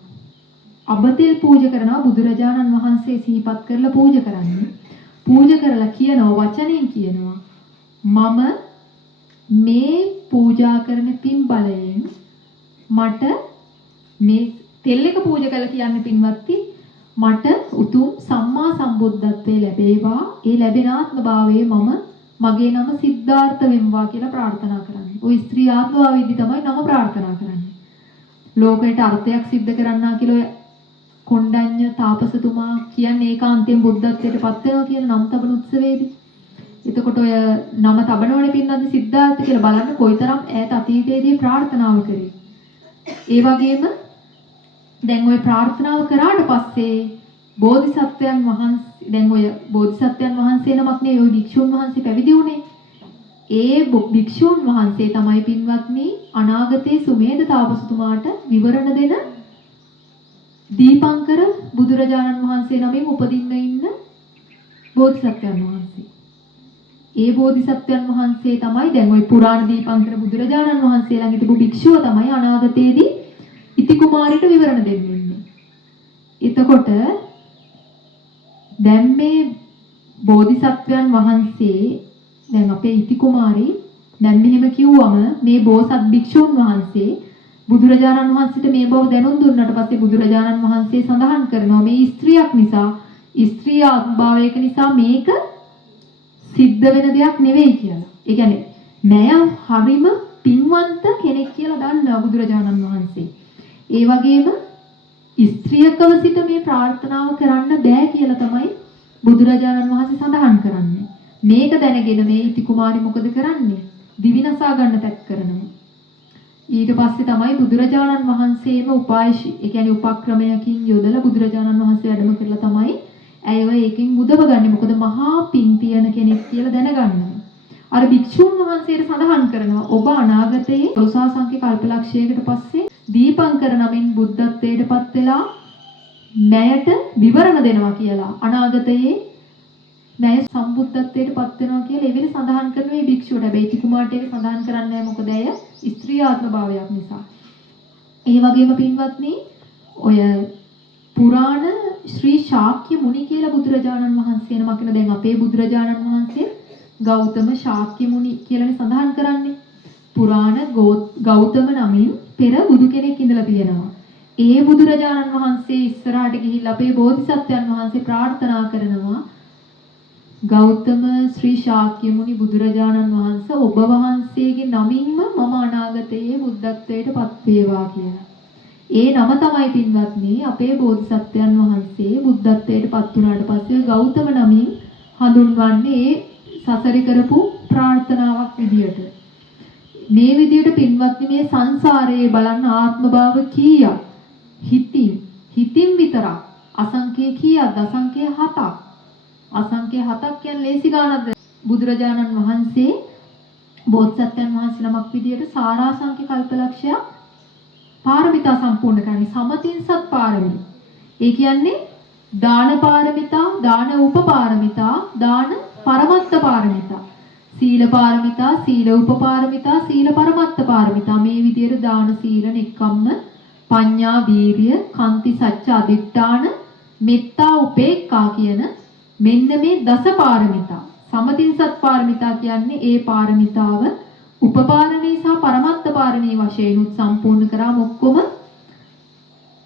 අබතෙල් පූජා කරනවා බුදුරජාණන් වහන්සේ සිහිපත් කරලා පූජා කරන්නේ. පූජා කරලා කියනවා වචනෙන් කියනවා මම මේ පූජා කරන පින් බලයෙන් මට මේ තෙල් එක පූජා කළා කියන්නේ පින්වත්නි මට උතුම් සම්මා සම්බුද්ධත්වයේ ලැබේවා. ඒ ලැබෙන ආත්ම භාවයේ මම මගේ නම සිද්ධාර්ථ වෙම්වා කියලා ප්‍රාර්ථනා කරන්නේ. ওই ස්ත්‍රී ආත්ම භාවයේදී තමයි නම ප්‍රාර්ථනා කරන්නේ. ලෝකයට අර්ථයක් සිද්ධ කරන්නා කියලා කොණ්ඩඤ්ඤ තාපසතුමා කියන්නේ ඒකාන්තයෙන් බුද්ධත්වයට පත් වෙනවා කියන නම් තබන උත්සවයේදී. එතකොට ඔය නම තබනවනේ පින්නත් සිද්ධාර්ථ කියලා බලන්න කොයිතරම් ඈත අතීතයේදී ප්‍රාර්ථනාව කරේ. ඒ වගේම දැන් ওই ප්‍රාර්ථනාව කරාට පස්සේ බෝධිසත්වයන් වහන්සේ දැන් ඔය බෝධිසත්වයන් වහන්සේ නමක් නේ ওই භික්ෂුන් වහන්සේ පැවිදි වුණේ. ඒ භික්ෂුන් වහන්සේ තමයි පින්වත්නි අනාගතයේ සුමේද තාපසතුමාට විවරණ දෙන දීපංකර බුදුරජාණන් වහන්සේ නමින් උපදින්න ඉන්න බෝධිසත්වයන් වහන්සේ. ඒ බෝධිසත්වයන් වහන්සේ තමයි දැන් ওই පුරාණ දීපංකර බුදුරජාණන් වහන්සේ ළඟ තිබු භික්ෂුව තමයි අනාගතයේදී ඉති කුමාරිට විවරණ දෙන්නේ. එතකොට දැන් මේ බෝධිසත්වයන් වහන්සේ දැන් අපේ ඉති කුමාරී දැන් මෙහෙම කිව්වම මේ බෝසත් භික්ෂුන් වහන්සේ බුදුරජාණන් වහන්සේට මේ බව දැනුම් දුන්නාට පස්සේ බුදුරජාණන් වහන්සේ සඳහන් කරනවා මේ ස්ත්‍රියක් නිසා ස්ත්‍රී ආත්මභාවයක නිසා මේක සිද්ධ වෙන දෙයක් නෙවෙයි කියලා. ඒ කියන්නේ නෑ හරිම පින්වන්ත කෙනෙක් කියලා දන්නවා බුදුරජාණන් වහන්සේ. ඒ වගේම ස්ත්‍රියකව සිට මේ ප්‍රාර්ථනාව කරන්න බෑ කියලා තමයි බුදුරජාණන් වහන්සේ සඳහන් කරන්නේ. මේක දැනගෙන මේ ඉති කුමාරි මොකද කරන්නේ? දිවිනසා ගන්න තැත් කරනවා. ඊට පස්සේ තමයි බුදුරජාණන් වහන්සේම උපායශී, ඒ කියන්නේ උපක්‍රමයකින් යොදලා බුදුරජාණන් වහන්සේ වැඩම කරලා තමයි ඇයව ඒකෙන් මුදවගන්නේ. මොකද මහා පින් තියන කෙනෙක් කියලා දැනගන්නවා. අර භික්ෂුන් වහන්සේට සඳහන් කරනවා ඔබ අනාගතයේ දොසාසංඛ්‍ය කල්පලක්ෂයකට පස්සේ දීපංකර නමින් බුද්ධත්වයට පත් වෙලා ණයට විවරණ දෙනවා කියලා. අනාගතයේ ණය සම්බුද්ධත්වයට පත් වෙනවා කියලා එවෙල සඳහන් කරන මේ භික්ෂුවට. හැබැයි ඉති කුමාරට ඒක සඳහන් කරන්නේ නැහැ. මොකද ඇය ස්ත්‍රී ආත්ම භාවයක් නිසා. ඒ වගේම පින්වත්නි ඔය පුරාණ ශ්‍රී ශාක්‍ය මුනි කියලා බුදුරජාණන් වහන්සේ නමක් වෙන දැන් අපේ බුදුරජාණන් වහන්සේ ගෞතම ශාක්‍ය මුනි කියලානේ සඳහන් කරන්නේ. පුරාණ ගෞතම නමින් පෙර බුදු කෙනෙක් ඉඳලා තියෙනවා. ඒ බුදුරජාණන් වහන්සේ ඉස්සරහට ගිහිල්ලා අපේ බෝධිසත්වයන් වහන්සේ ප්‍රාර්ථනා කරනවා ගෞතම ශ්‍රී ශාක්‍ය මුනි බුදුරජාණන් වහන්සේ ඔබ වහන්සේගේ නමින්ම මම අනාගතයේ බුද්ධත්වයට පත් වේවා කියලා. ඒ නම තමයි පින්වත්නි අපේ බෝධිසත්වයන් වහන්සේ බුද්ධත්වයට පත් වුණාට පස්සේ ගෞතම නමින් හඳුන්වන්නේ ඒ සසරේ කරපු ප්‍රාර්ථනාවක් විදියට. මේ විදියට පින්වත්නි මේ සංසාරයේ බලන්න ආත්මභාව කීයක් හිතින් විතරක් අසංඛ්‍ය කීයක්ද? අසංඛ්‍ය 7ක්. අසංඛ්‍ය 7ක් කියන්නේ ලේසි ගානක්ද? බුදුරජාණන් වහන්සේ බෝධිසත්වයන් වහන්සේ නමක් විදියට සාරාසංඛ්‍ය කල්පලක්ෂයක් පාරමිතා සම්පූර්ණ කරන්නේ. සමතින්සත් පාරමී. ඒ කියන්නේ දාන පාරමිතා, දාන උපපාරමිතා, දාන පරමත්ත පාරමිතා. සීල පාරමිතා, සීල උපපාරමිතා, සීල පරමත්ත පාරමිතා මේ විදිහට දාන සීල නෙක්ඛම්ම පඤ්ඤා වීරිය කාන්ති සච්ච අදිඨාන මෙත්තා උපේක්ඛා කියන මෙන්න මේ දස පාරමිතා සමතින්සත් පාරමිතා කියන්නේ ඒ පාරමිතාව උපපාරමී සහ පරමත්ත පාරමී වශයෙන් උත් සම්පූර්ණ කරාම ඔක්කොම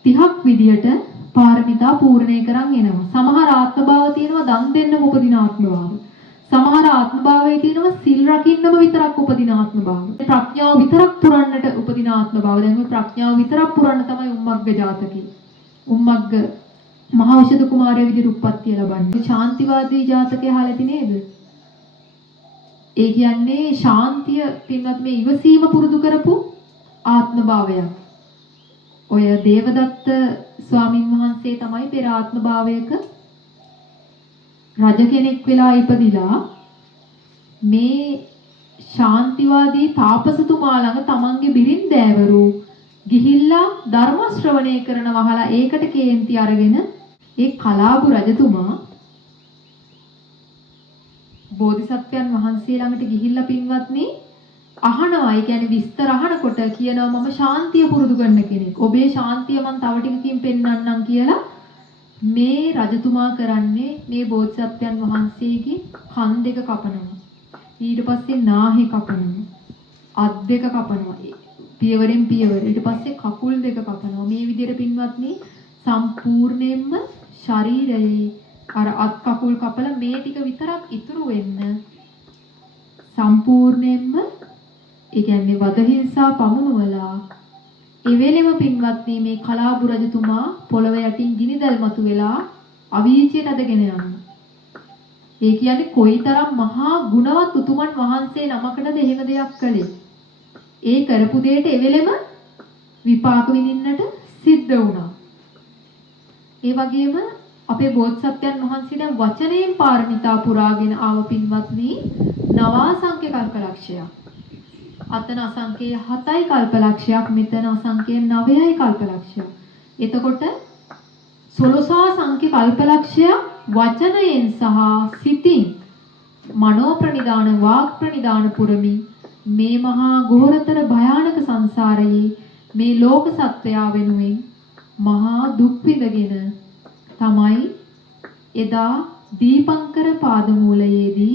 30ක් විදියට පාරමිතා පූර්ණේ කරන් එනවා. සමහර ආත්ම භාව තියෙනවා දන් දෙන්නම උපදින ආත්ම භාව. සමහර ආත්ම භාවයේ තියෙනවා සිල් රකින්නම විතරක් උපදින ආත්ම භාව. ප්‍රඥාව විතරක් පුරන්නට උපදින ආත්ම භාව. දැන් මේ ප්‍රඥාව විතරක් පුරන්න තමයි උම්මග්ග ජාතකේ. උම්මග්ග මහ ඖෂධ කුමාරය විදිහට උප්පත්තිය ලබන්නේ. ශාන්තිවාදී ජාතකය අහලා ඇති නේද? ඒ කියන්නේ ශාන්තිය පින්වත් මේ ඉවසීම පුරුදු කරපු ආත්ම භාවයක්. ඔය දේවදත්ත ස්වාමින් වහන්සේ තමයි පෙර ආත්ම භාවයක රජ කෙනෙක් වෙලා ඉපදිලා මේ ශාන්තිවාදී තාපසතුමා ළඟ තමන්ගේ බිරින්දෑවරු ගිහිල්ලා ධර්ම ශ්‍රවණය කරන වහලා ඒකට කේන්ති අරගෙන ඒ කලාබු රජතුමා බෝධිසත්වයන් වහන්සේ ළඟට ගිහිල්ලා පින්වත්නි අහනවා. ඒ කියන්නේ විස්තර අහනකොට කියනවා මම ශාන්තිය පුරුදු කරන කෙනෙක්. ඔබේ ශාන්තිය මම තව ටිකකින් පෙන්වන්නම් කියලා මේ රජතුමා කරන්නේ මේ බෝධිසත්වයන් වහන්සේගේ කන් දෙක කපනවා. ඊට පස්සේ නාහේ කපනවා. අත් දෙක කපනවා. පියවරෙන් පියවර. ඊට පස්සේ කකුල් දෙක කපනවා. මේ විදිහට පින්වත්නි සම්පූර්ණයෙන්ම ශරීරයේ අර අත් කකුල් කපලා මේ ටික විතරක් ඉතුරු වෙන්න සම්පූර්ණයෙන්ම ඒ කියන්නේ වද හිංසා පමුණුවලා එවෙලෙම පින්වත්නි මේ කලාබු රජතුමා පොළව යටින් ගිනිදල් මතු වෙලා අවීචයට අදගෙන යනවා. ඒ කියන්නේ කොයිතරම් මහා ගුණවත් උතුමන් වහන්සේ නමකටද එහෙම දෙයක් කළේ. ඒ කරපු දෙයට එවෙලෙම විපාක විඳින්නට සිද්ධ වුණා. ඒ වගේම අපේ බෝධිසත්වයන් වහන්සේ දැන් වචනයෙන් පාරමිතා පුරාගෙන ආව පින්වත්නි නවාසංඛ්‍ය කල්පලක්ෂයක්. අතන අසංඛ්‍ය 7යි කල්පලක්ෂයක්, මෙතන අසංඛ්‍ය 9යි කල්පලක්ෂයක්. එතකොට 16 සංඛ්‍ය කල්පලක්ෂයක් වචනයෙන් සහ සිතින් මනෝ ප්‍රනිදාන වාග් ප්‍රනිදාන පුරමි මේ මහා ගෝරතර භයානක සංසාරයේ මේ ලෝක සත්වයා වෙනුවෙන් මහා දුක් විඳගෙන තමයි එදා දීපංකර පාදමූලයේදී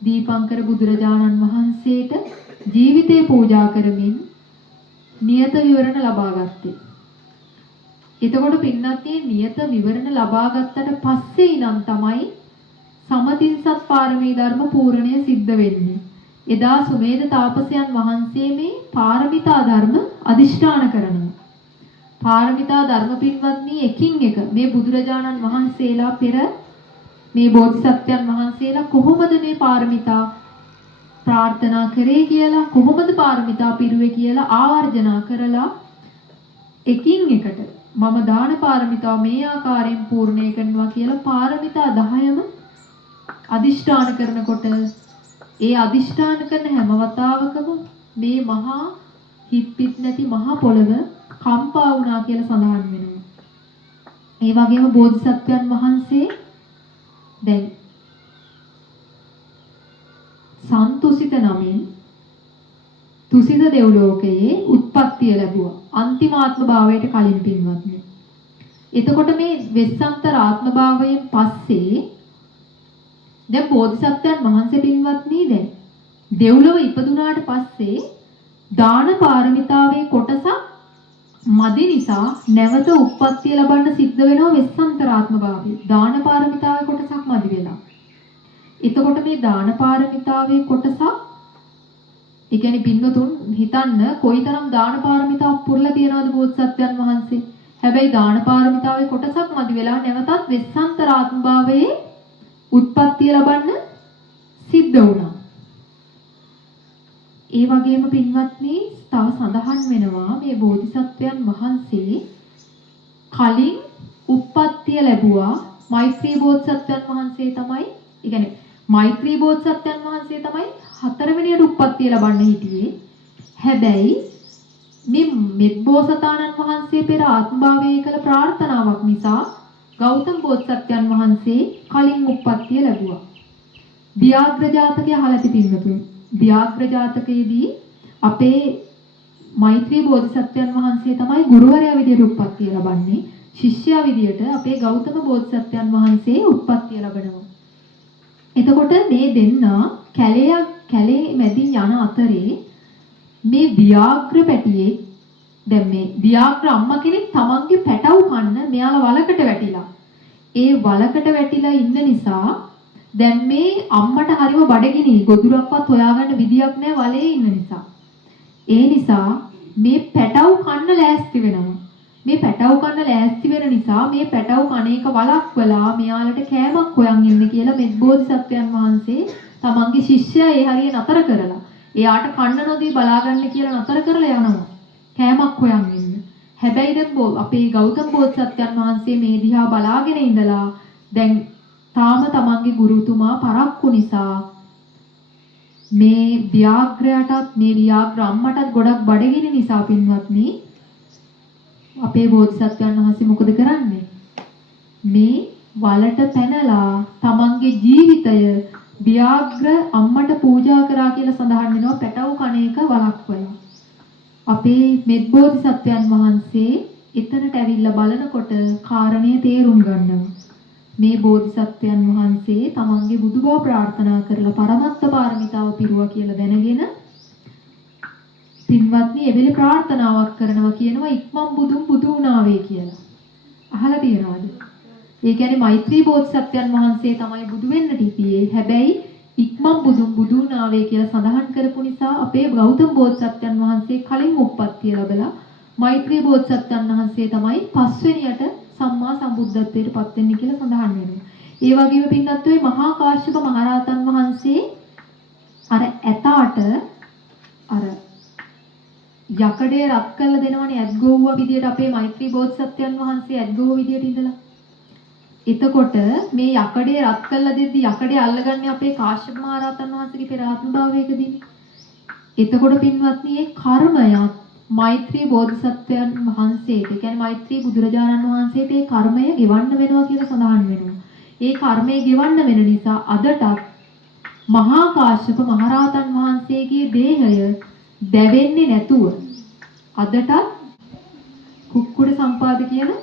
දීපංකර බුදුරජාණන් වහන්සේට ජීවිතේ පූජා කරමින් නියත විවරණ ලබා ගත්තේ. එතකොට පින්නත්යේ නියත විවරණ ලබා ගත්තට පස්සේ ඉනම් තමයි සමතින්සත් පාරමී ධර්ම පූර්ණය සිද්ධ වෙන්නේ. එදා සුමේද තාපසයන් වහන්සේ මේ පාරමිතා ධර්ම අදිෂ්ඨාන කරනවා. පාරමිතා ධර්ම පින්වත්නි එකින් එක මේ බුදුරජාණන් වහන්සේලා පෙර මේ බෝධිසත්වයන් වහන්සේලා කොහොමද මේ පාරමිතා ප්‍රාර්ථනා කරේ කියලා කොහොමද පාරමිතා පිරුවේ කියලා ආවර්ජනා කරලා එකින් එකට මම දාන පාරමිතාව මේ ආකාරයෙන් පූර්ණේ කරනවා කියලා පාරමිතා 10ම අදිෂ්ඨාන කරනකොට ඒ අදිෂ්ඨාන කරන හැම වතාවකම මේ මහා හිත්පිට නැති මහා පොළව කම්පා වුණා කියලා සඳහන් වෙනවා. ඒ වගේම බෝධිසත්වයන් වහන්සේ දැන් සන්තුසිත නමින් තුසිත දෙව්ලෝකයේ උත්පත්තිය ලැබුවා. අන්තිමාත්ම භාවයට කලින් පින්වත්නි. එතකොට මේ වෙස්සන්තර ආත්ම භාවයෙන් පස්සේ දැන් බෝධිසත්වයන් වහන්සේ පින්වත්නි දැන් දෙව්ලොව ඉපදුනාට පස්සේ දාන පාරමිතාවේ කොටසක් මදි නිසා නැවත උත්පත්තිය ලබන්න සිද්ධ වෙනවා වෙස්සන්තර ආත්ම භාවයේ. දාන පාරමිතාවේ කොටසක් මදි වෙලා. එතකොට මේ දාන පාරමිතාවේ කොටසක් ඒ කියන්නේ පින්නතුන් හිතන්න කොයිතරම් දාන පාරමිතාවක් පුරලා තියනවද බෝධිසත්වයන් වහන්සේ. හැබැයි දාන පාරමිතාවේ කොටසක් මදි වෙලා නැවතත් වෙස්සන්තර ආත්ම භාවයේ උත්පත්තිය ලබන්න සිද්ධ වුණා. ඒ වගේම පින්වත්නි තව සඳහන් වෙනවා මේ බෝධිසත්වයන් වහන්සේ කලින් උත්පත්තිය ලැබුවා මෛත්‍රී බෝධිසත්වයන් වහන්සේ තමයි. ඒ කියන්නේ මෛත්‍රී බෝධිසත්වයන් වහන්සේ තමයි 4 වෙනියට උත්පත්තිය ලබන්න හිටියේ. හැබැයි මේ මෙත්බෝසතාණන් වහන්සේ පෙර ආත්මභාවයේ කළ ප්‍රාර්ථනාවක් නිසා ගෞතම බෝධිසත්වයන් වහන්සේ කලින් උත්පත්තිය ලැබුවා. ව්‍යාග්‍ර ජාතකය අහලා තිබින්නතුන්. ව්‍යාග්‍ර ජාතකයේදී අපේ මෛත්‍රී බෝධිසත්වයන් වහන්සේ තමයි ගුරුවරයා විදියට උත්පත්තිය ලබන්නේ. ශිෂ්‍යයා විදියට අපේ ගෞතම බෝධිසත්වයන් වහන්සේ උත්පත්තිය ලබනවා. එතකොට මේ දෙන්නා කැලේ මැදින් යන අතරේ මේ ව්‍යාග්‍ර පැටියේ දැන් මේ ව්‍යාග්‍ර අම්මා කෙනෙක් තමන්ගේ පැටවු කන්න මෙයාලා වලකට වැටිලා. ඒ වලකට වැටිලා ඉන්න නිසා දැන් මේ අම්මට හරිම බඩගිනි ගොදුරක්වත් හොයාගන්න විදියක් නැහැ වලේ ඉන්න නිසා. ඒ නිසා මේ පැටවු කන්න ලෑස්ති වෙනවා. මේ පැටවු කන්න ලෑස්ති වෙන නිසා මේ පැටවු කණේක වලක්වලා මෙයාලට කෑමක් හොයන් ඉන්න කියලා මෙත් බෝධිසත්වයන් වහන්සේ තමන්ගේ ශිෂ්‍යයා ඒ හරිය නතර කරලා එයාට කන්න නොදී බලාගන්න කියලා නතර කරලා යනවා. කෑමක් හොයන් ඉන්න. හැබැයි දැන් අපේ ගෞතම බෝධිසත්වයන් වහන්සේ මේ දිහා බලාගෙන ඉඳලා දැන් තාම තමන්ගේ ගුරුතුමා පරක්කු නිසා මේ ව්‍යාග්‍රයටත් මේ ව්‍යාග්‍ර අම්මටත් ගොඩක් බඩගිනි නිසා පින්වත්නි අපේ බෝධිසත්වයන් වහන්සේ මොකද කරන්නේ? මේ වලට පැනලා තමන්ගේ ජීවිතය ව්‍යාග්‍ර අම්මට පූජා කරා කියලා සඳහන් වෙනවා පැටවු කණේක වළක්වලා. අපේ මෙත් බෝධිසත්වයන් වහන්සේ එතනට ඇවිල්ලා බලනකොට කාරණය තේරුම් ගන්නවා. මේ බෝධිසත්වයන් වහන්සේ තමන්ගේ බුදුබව ප්‍රාර්ථනා කරලා පරමත්ත පාරමිතාව පිරුවා කියලා දැනගෙන පින්වත්නි එවෙලේ ප්‍රාර්ථනාවක් කරනවා කියනවා ඉක්මන් බුදුන් බුදු වුණාවේ කියලා. අහලා තියෙනවද? ඒ කියන්නේ මෛත්‍රී බෝධිසත්වයන් වහන්සේ තමයි බුදු වෙන්නට හිටියේ. හැබැයි ඉක්මන් බුදුන් බුදු වුණාවේ කියලා සඳහන් කරපු නිසා අපේ ගෞතම බෝධිසත්වයන් වහන්සේ කලින් උප්පත්තිය ලැබලා මෛත්‍රී බෝධිසත්වයන් වහන්සේ තමයි පස්වෙනියට සම්මා සම්බුද්ධත්වයට පත් වෙන්නේ කියලා සඳහන් වෙනවා. ඒ වගේම පින්වත් ඔය මහා කාශ්‍යප මහරහතන් වහන්සේ අර ඇතාට අර යකඩේ රත් කරලා දෙනවනේ ඇත්ගොව්වා විදියට අපේ මෛත්‍රී බෝධිසත්වයන් වහන්සේ ඇත්ගොව්ව විදියට ඉඳලා. එතකොට මේ යකඩේ රත් කරලා දෙද්දි යකඩේ අල්ලගන්නේ අපේ කාශ්‍යප මහරහතන් වහන්සේගේ පෙර ආත්ම භාවයකදීනේ. එතකොට පින්වත්නි මේ කර්මයත් මෛත්‍රී බෝධිසත්වයන් වහන්සේට කියන්නේ මෛත්‍රී බුදුරජාණන් වහන්සේට ඒ කර්මය ගෙවන්න වෙනවා කියලා සඳහන් වෙනවා. ඒ කර්මය ගෙවන්න වෙන නිසා අදටත් මහා කාශ්‍යප මහරහතන් වහන්සේගේ දේහය දැවෙන්නේ නැතුව අදටත් කුක්කුඩ සම්පාද කියන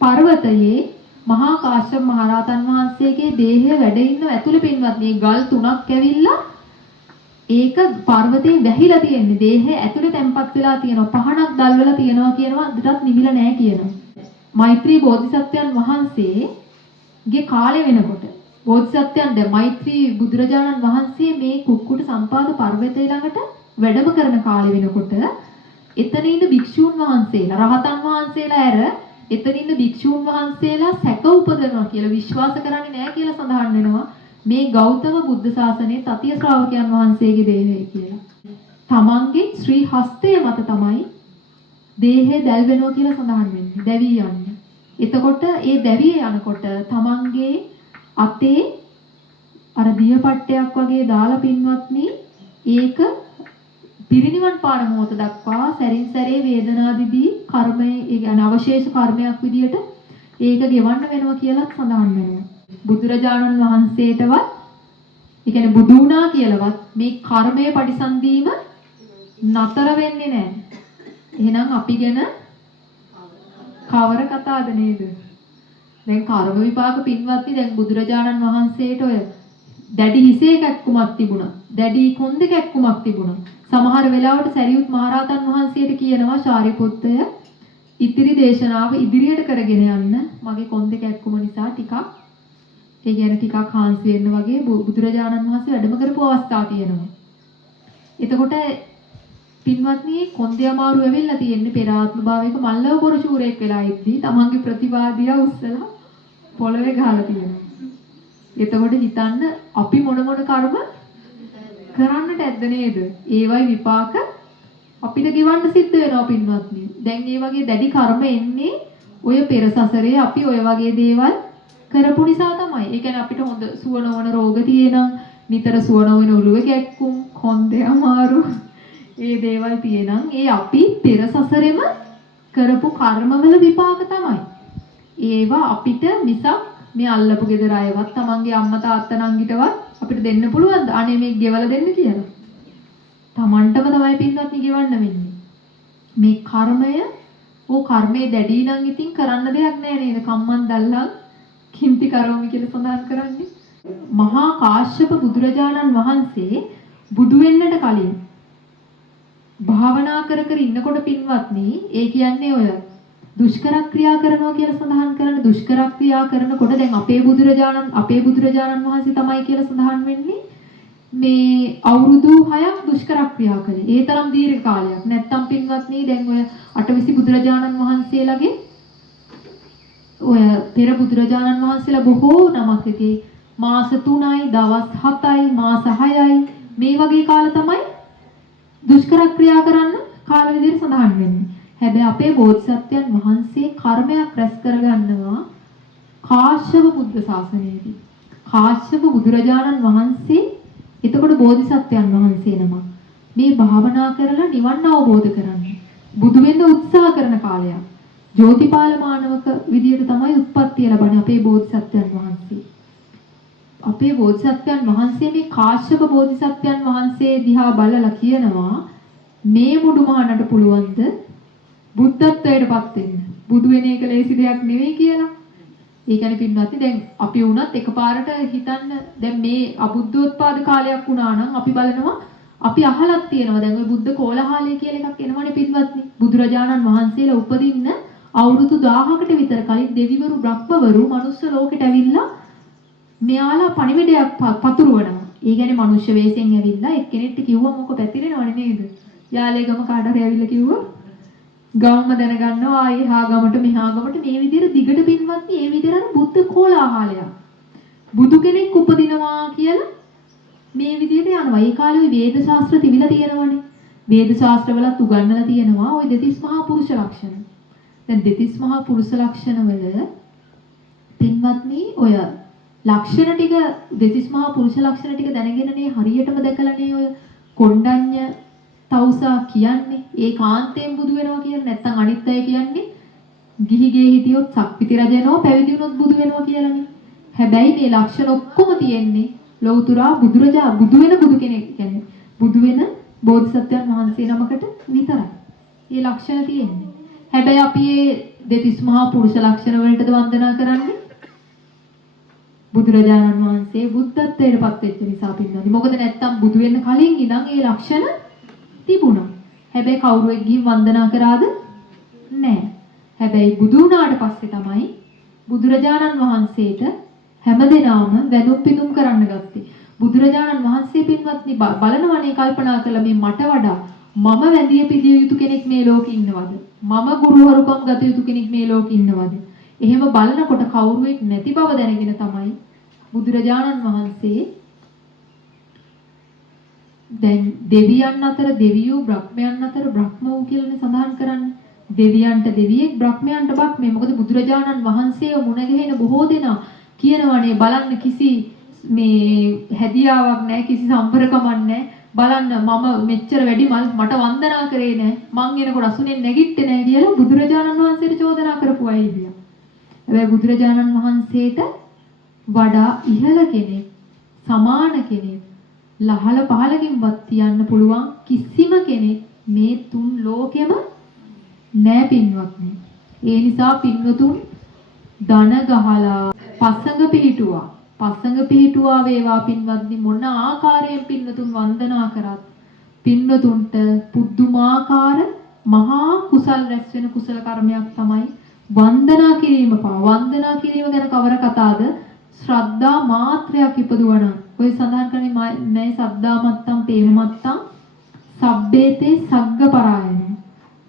පර්වතයේ මහා කාශ්‍යප මහරහතන් වහන්සේගේ දේහය වැඩ ඉන්න ඇතුළේ පින්වත්නි ගල් 3ක් ඇවිල්ලා ඒක පර්වතයෙන් වැහිලා තියෙන්නේ දේහය ඇතුළේ තැම්පත් වෙලා තියෙනවා පහනක් දැල්වලා තියෙනවා කියනවා අදටත් නිවිලා නැහැ කියනවා. මෛත්‍රී බෝධිසත්වයන් වහන්සේගේ කාලය වෙනකොට බෝධිසත්වයන් දැන් මෛත්‍රී බුදුරජාණන් වහන්සේ මේ කුක්කුඩ සම්පාද පර්වතය ළඟට වැඩම කරන කාලේ වෙනකොට එතන ඉන්න භික්ෂූන් වහන්සේලා රහතන් වහන්සේලා ඇර එතන ඉන්න භික්ෂූන් වහන්සේලා සැක උපදවනවා කියලා විශ්වාස කරන්නේ නැහැ කියලා සඳහන් වෙනවා මේ ගෞතම බුද්ධ ශාසනයේ තතිය ශ්‍රාවකයන් වහන්සේගේ දේහය කියලා. තමන්ගේ ශ්‍රී හස්තය මත තමයි දේහය දැල් වෙනවා කියලා සඳහන් වෙන්නේ. දැවි යන්නේ. එතකොට ඒ දැවි යනකොට තමන්ගේ අතේ අර දියපට්ටයක් වගේ දාලා පින්වත්නි ඒක පිරිනිවන් පාන මොහොත දක්වා සැරින් සැරේ වේදනාදිදී කර්මයේ ඒ කියන්නේ අවශේෂ කර්මයක් විදියට ඒක ගෙවන්න වෙනවා කියලා සඳහන් වෙනවා. බුදුරජාණන් වහන්සේටවත් ඒ කියන්නේ බුදු වුණා කියලාවත් මේ කර්මයේ පරිසන්දීම නතර වෙන්නේ නැහැ. එහෙනම් අපි ගැන කවර කතාවද නේද? දැන් කර්ම විපාක පින්වත්නි දැන් බුදුරජාණන් වහන්සේට ඔය දැඩි හිසේ කැක්කුමක් තිබුණා. දැඩි කොන්ද කැක්කුමක් තිබුණා. සමහර වෙලාවට සරියුත් මහරහතන් වහන්සේට කියනවා ශාරිපුත්තය ඉතිරි දේශනාව ඉදිරියට කරගෙන යන්න මගේ කොන්ද කැක්කුම නිසා ටිකක් ඒ කියන්නේ ටිකක් හාන්සි වෙන්න වගේ බුදුරජාණන් වහන්සේ වැඩම කරපු අවස්ථා තියෙනවා. එතකොට පින්වත්නි කොන්දේ අමාරු වෙවිලා තියෙන්නේ පෙර ආත්ම භාවයක මල්ලව පොරචූරයෙක් වෙලා ඉද්දී තමන්ගේ ප්‍රතිවාදියා උස්සලා පොළවේ ගහලා තියෙනවා. එතකොට හිතන්න අපි මොන කර්ම කරන්නට ඇද්ද නේද? ඒවයි විපාක අපිට ගෙවන්න සිද්ධ වෙනවා පින්වත්නි. දැන් මේ වගේ දැඩි කර්ම එන්නේ ඔය පෙර සසරේ අපි ඔය වගේ දේවල් කරපු නිසා තමයි. ඒ කියන්නේ අපිට හොඳ සුව නොවන රෝග තියෙනම්, නිතර සුව නොවන ඔළුවේ කැක්කුම්, කොන්දේ අමාරු ඒ දේවල් තියෙනම් ඒ අපි පෙර සසරෙම කරපු කර්මවල විපාක තමයි. ඒවා අපිට මිසක් මේ අල්ලපු ගෙදර අයවත් තමන්ගේ අම්මා තාත්තා නංගිටවත් අපිට දෙන්න පුළුවන්ද? අනේ මේ ගෙවලා දෙන්න කියලා. තමන්ටම තමයි පින්වත්නි ගෙවන්න වෙන්නේ. මේ කර්මය කර්මයේ දැඩි නම් ඉතින් කරන්න දෙයක් නැහැ නේද? කම්මන් දැල්ලන් කිම්ති කරෝමි කියලා සඳහන් කරන්නේ. මහා කාශ්‍යප බුදුරජාණන් වහන්සේ බුදු වෙන්නට කලින් භාවනා කර කර ඉන්නකොට පින්වත්නි ඒ කියන්නේ ඔය දුෂ්කර ක්‍රියා කරනවා කියලා සඳහන් කරන දුෂ්කර ක්‍රියා කරනකොට දැන් අපේ බුදුරජාණන් වහන්සේ තමයි කියලා සඳහන් වෙන්නේ මේ අවුරුදු 6ක් දුෂ්කර ක්‍රියා කළේ. ඒ තරම් දීර්ඝ කාලයක්. නැත්තම් පින්වත්නි දැන් ඔය අටවිසි බුදුරජාණන් වහන්සේලාගේ ඔය පෙර බුදුරජාණන් වහන්සේලා බොහෝ නමක් ඉතින් මාස 3යි දවස් 7යි මාස 6යි මේ වගේ කාල තමයි දුෂ්කර ක්‍රියා කරන්න කාල විදිහට සඳහන් වෙන්නේ. හැබැයි අපේ බෝධිසත්වයන් වහන්සේ කර්මයක් රැස් කරගන්නවා කාශ්‍යප බුද්ධ ශාසනයේදී. කාශ්‍යප බුදුරජාණන් වහන්සේ එතකොට බෝධිසත්වයන් වහන්සේ නම මේ භාවනා කරලා නිවන් අවබෝධ කරන්නේ. බුදු වෙන්න උත්සාහ කරන කාලයක්. ජෝතිපාල මානවක විදියට තමයි උත්පත්තිය ලැබන්නේ අපේ බෝධිසත්වයන් වහන්සේ. අපේ බෝධිසත්වයන් වහන්සේ මේ කාශ්‍යප බෝධිසත්වයන් වහන්සේ දිහා බලලා කියනවා මේ මුඩුමහනට පුළුවන්ද බුද්ධත්වයටපත් වෙන්න. බුදු වෙන එක ලේසි දෙයක් නෙවෙයි කියලා. ඒ කියන්නේ පින්වත්නි දැන් අපි වුණත් එකපාරට හිතන්න දැන් මේ අබුද්ධෝත්පාද කාලයක් වුණා නම් අපි බලනවා අපි අහලක් තියෙනවා දැන් ওই බුද්ධ කෝලහාලය කියලා එකක් එනවනේ පින්වත්නි. බුදුරජාණන් වහන්සේලා උපදින්න අවුරුදු 1000කට විතර කලින් දෙවිවරු බ්‍රහ්මවරු මනුස්ස ලෝකෙට ඇවිල්ලා මෙයාලා පණිවිඩයක් පතුරවනවා. ඒ කියන්නේ මනුෂ්‍ය වෙස්යෙන් ඇවිල්ලා එක්කෙනෙක්ට කිව්වා මොක පැතිරෙනවනේ නේද? යාලේ ගම කාට හරි ඇවිල්ලා කිව්වා ගවම දැනගන්නවා ආයේ හා ගමට මෙහා ගමට මේ විදිහට දිගට පින්වත්නි මේ විදිහට බුද්ධ කෝලාහලයක්. බුදු කෙනෙක් උපදිනවා කියලා මේ විදිහට යනවා. ඒ කාලේ වේද ශාස්ත්‍ර තිබිලා තියෙනවනේ. වේද ශාස්ත්‍රවලත් උගන්වලා තියෙනවා ওই දෙතිස් මහා පුරුෂ ලක්ෂණ. දැන් දෙතිස් මහා පුරුෂ ලක්ෂණ වල පින්වත්නි ඔය ලක්ෂණ ටික දෙතිස් මහා පුරුෂ ලක්ෂණ ටික දැනගෙනනේ හරියටම දැකලානේ ඔය කොණ්ඩඤ්ඤ තවුසා කියන්නේ ඒ කාන්තයෙන් බුදු වෙනවා කියන්නේ නැත්නම් අනිත් අය කියන්නේ ගිහිගේ හිටියොත් සක්විති රජ වෙනවා පැවිදි වුණොත් බුදු වෙනවා කියලානේ. හැබැයි මේ ලක්ෂණ ඔක්කොම තියෙන්නේ ලෞතුරා බුදු වෙන බුදු කෙනෙක් කියන්නේ බුදු වෙන බෝධිසත්වයන් වහන්සේ නමකට විතරයි. මේ ලක්ෂණ තියෙන්නේ. හැබැයි අපි මේ දෙතිස් මහා පුරුෂ ලක්ෂණ වලටද වන්දනා කරන්නේ බුදුරජාණන් වහන්සේ බුද්ධත්වයටපත් වෙච්ච නිසා පින්නනි. මොකද නැත්තම් බුදු වෙන්න කලින් ඉඳන් ඒ ලක්ෂණ තිබුණා. හැබැයි කවුරුවෙක් ගිහින් වන්දනා කරාද? නැහැ. හැබැයි බුදු වුණාට පස්සේ තමයි බුදුරජාණන් වහන්සේට හැමදෙනාම වැඳුම් පිදුම් කරන්න ගත්තේ. බුදුරජාණන් වහන්සේ පින්වත්නි බලනවනේ කල්පනා කළා මේ මට වඩා මම වැඳිය පිළිය යුතු කෙනෙක් මේ ලෝකේ ඉන්නවද? මම ගුරුවරුකම් ගත යුතු කෙනෙක් මේ ලෝකේ ඉන්නවද? එහෙම බලනකොට කවුරුවෙක් නැති බව දැනගෙන තමයි බුදුරජාණන් වහන්සේ දැන් දෙවියන් අතර දෙවියෝ බ්‍රහ්මයන් අතර බ්‍රහ්මෝ කියලානේ සඳහන් කරන්නේ. දෙවියන්ට දෙවියෙක් බ්‍රහ්මයන්ට බ්‍රහ්මේ. මොකද බුදුරජාණන් වහන්සේව මුණ ගැහෙන බොහෝ දෙනා කියනවනේ බලන්න කිසි මේ හැදියාවක් නැහැ කිසි සම්පරකමක් නැහැ. බලන්න මම මෙච්චර වැඩි මට වන්දනා කරේ නැහැ. මං එනකොට අසුනේ නැගිට්ටේ නැහැ කියලා බුදුරජාණන් වහන්සේට චෝදනා කරපු අය ඉන්නවා. හැබැයි බුදුරජාණන් වහන්සේට වඩා ඉහළ කෙනෙක් සමාන කෙනෙක් ලහල පහලකින්වත් තියන්න පුළුවන් කිසිම කෙනෙක් මේ තුන් ලෝකෙම නෑ පින්වත්නි. ඒ නිසා පින්වතුන් දන ගහලා පසඟ පිහිටුවා වේවා පින්වත්නි මොන ආකාරයෙන් පින්වතුන් වන්දනා කරත් පින්වතුන්ට පුදුමාකාර මහා කුසල් රැස් වෙන කුසල කර්මයක් තමයි වන්දනා කිරීම ගැන කවර කතාවද ශ්‍රද්ධා මාත්‍රයක් ඉපදුවනම් ඔය සඳහන් කරන්නේ මේ සද්ධා මත්තම් ප්‍රේම මත්තම් සබ්බේතේ සග්ග පරායන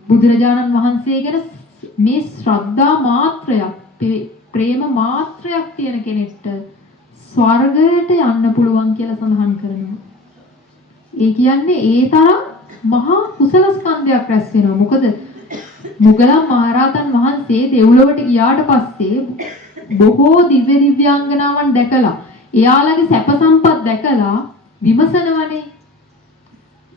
බුදුරජාණන් වහන්සේ ගැන මේ ශ්‍රද්ධා මාත්‍රයක් ප්‍රේම මාත්‍රයක් තියෙන කෙනෙක්ට ස්වර්ගයට යන්න පුළුවන් කියලා සඳහන් කරනවා. ඒ කියන්නේ ඒ තරම් මහා කුසල ස්කන්ධයක් රැස් වෙනවා. මොකද මුගලන් මහරහතන් වහන්සේ දෙව්ලොවට ගියාට පස්සේ බොහෝ දිව්‍යාංගනාවන් දැකලා එයාලගේ සැප සම්පත් දැකලා විමසනවනේ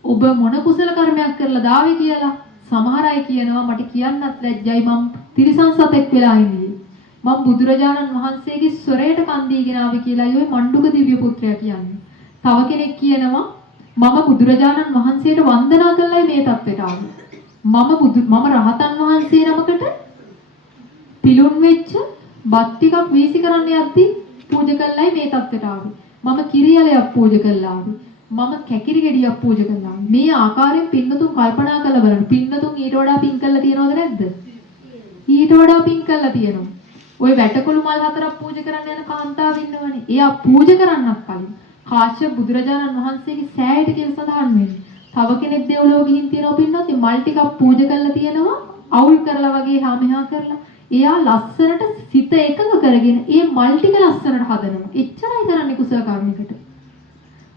ඔබ මොන කුසල කර්මයක් කරලා දාවේ කියලා. සමහර අය කියනවා මට කියන්නත් ලැජ්ජයි මම තිරිසන් සතෙක් වෙලා ඉන්නේ. මම බුදුරජාණන් වහන්සේගේ ස්වරයට කන් දීගෙන ආවේ කියලායි ওই මණ්ඩුක දිව්‍ය පුත්‍රයා කියන්නේ. තව කෙනෙක් කියනවා මම බුදුරජාණන් වහන්සේට වන්දනා කළායි මේ තත්ත්වයට ආවේ. මම රහතන් වහන්සේ නමකට පිලුන් වෙච්ච බත් ටිකක් වීසි කරන්න යද්දි පූජා කළායි මේ තත්ත්වයට ආවේ. මම කිරියලයක් පූජා කළා ආවේ. මම කැකිරි ගෙඩියක් පූජා කළා. මේ ආකාරයෙන් පින්නතුන් කල්පනා කරලා බලන්න. පින්නතුන් ඊට වඩා පින් කළා තියනවද නැද්ද? ඊට වඩා පින් කළා තියෙනවා. ওই වැටකොළු මල් හතරක් පූජා කරන්න යන කාන්තාව ඉන්නවනේ. එයා පූජා කරන්නත් කලින් කාශ්‍යප බුදුරජාණන් වහන්සේගේ සෑයට කියලා සඳහන් වෙන්නේ. තව කෙනෙක් දෙව්ලොව ගිහින් තියනවා පින්නොත් මේ මල් ටිකක් පූජා කරලා තියෙනවා. අවුල් කරලා වගේ හා මෙහා කරලා. එයා ලස්සනට සිත එකඟ කරගෙන ඒ මල් ටික ලස්සනට හදනවා. එච්චරයි කරන්නේ කුසල කර්මයකට.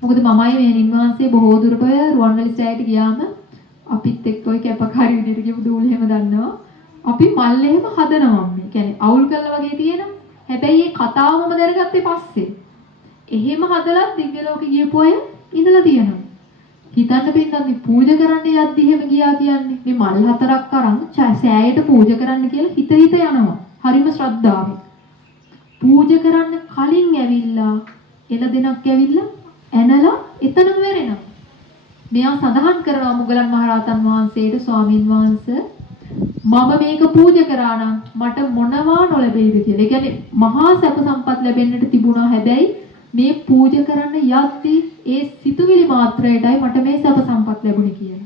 මොකද මමයි මේ නින්වහන්සේ බොහෝ දුරට ඔය රුවන්වැලි සෑයට ගියාම අපිත් එක්ක ඔය කැපකාරී විදිහට ගිහපු දූල එහෙම දන්නවා. අපි මල් එහෙම හදනවා මේ. කියන්නේ අවුල් කරලා වගේ තියෙනවා. හැබැයි මේ කතාවම දැනගත්තේ පස්සේ. එහෙම හදලා දිව්‍ය ලෝකෙ ගියපු අය ඉඳලා තියෙනවා. හිතන්න පින්නත් මේ පූජා කරන්න යද්දි එහෙම ගියා කියන්නේ මේ මල් හතරක් අරන් සෑයට පූජා කරන්න කියලා හිත යනවා. හරිම ශ්‍රද්ධාවෙන්. පූජා කරන්න කලින් ඇවිල්ලා එළදෙනක් ඇවිල්ලා ඇනලා එතනම වැරෙනවා. මෙයා සඳහන් කරනවා මුගලන් මහරහතන් වහන්සේට ස්වාමින් වහන්සේ මම මේක පූජා කරා නම් මට මොනවා නොලැබෙයිද කියලා. ඒ කියන්නේ මහා සැප සම්පත් ලැබෙන්නට තිබුණා. හැබැයි මේ පූජා කරන්න යද්දී ඒ සිතුවිලි මාත්‍රයටයි මට මේ සැප සම්පත් ලැබුණේ කියලා.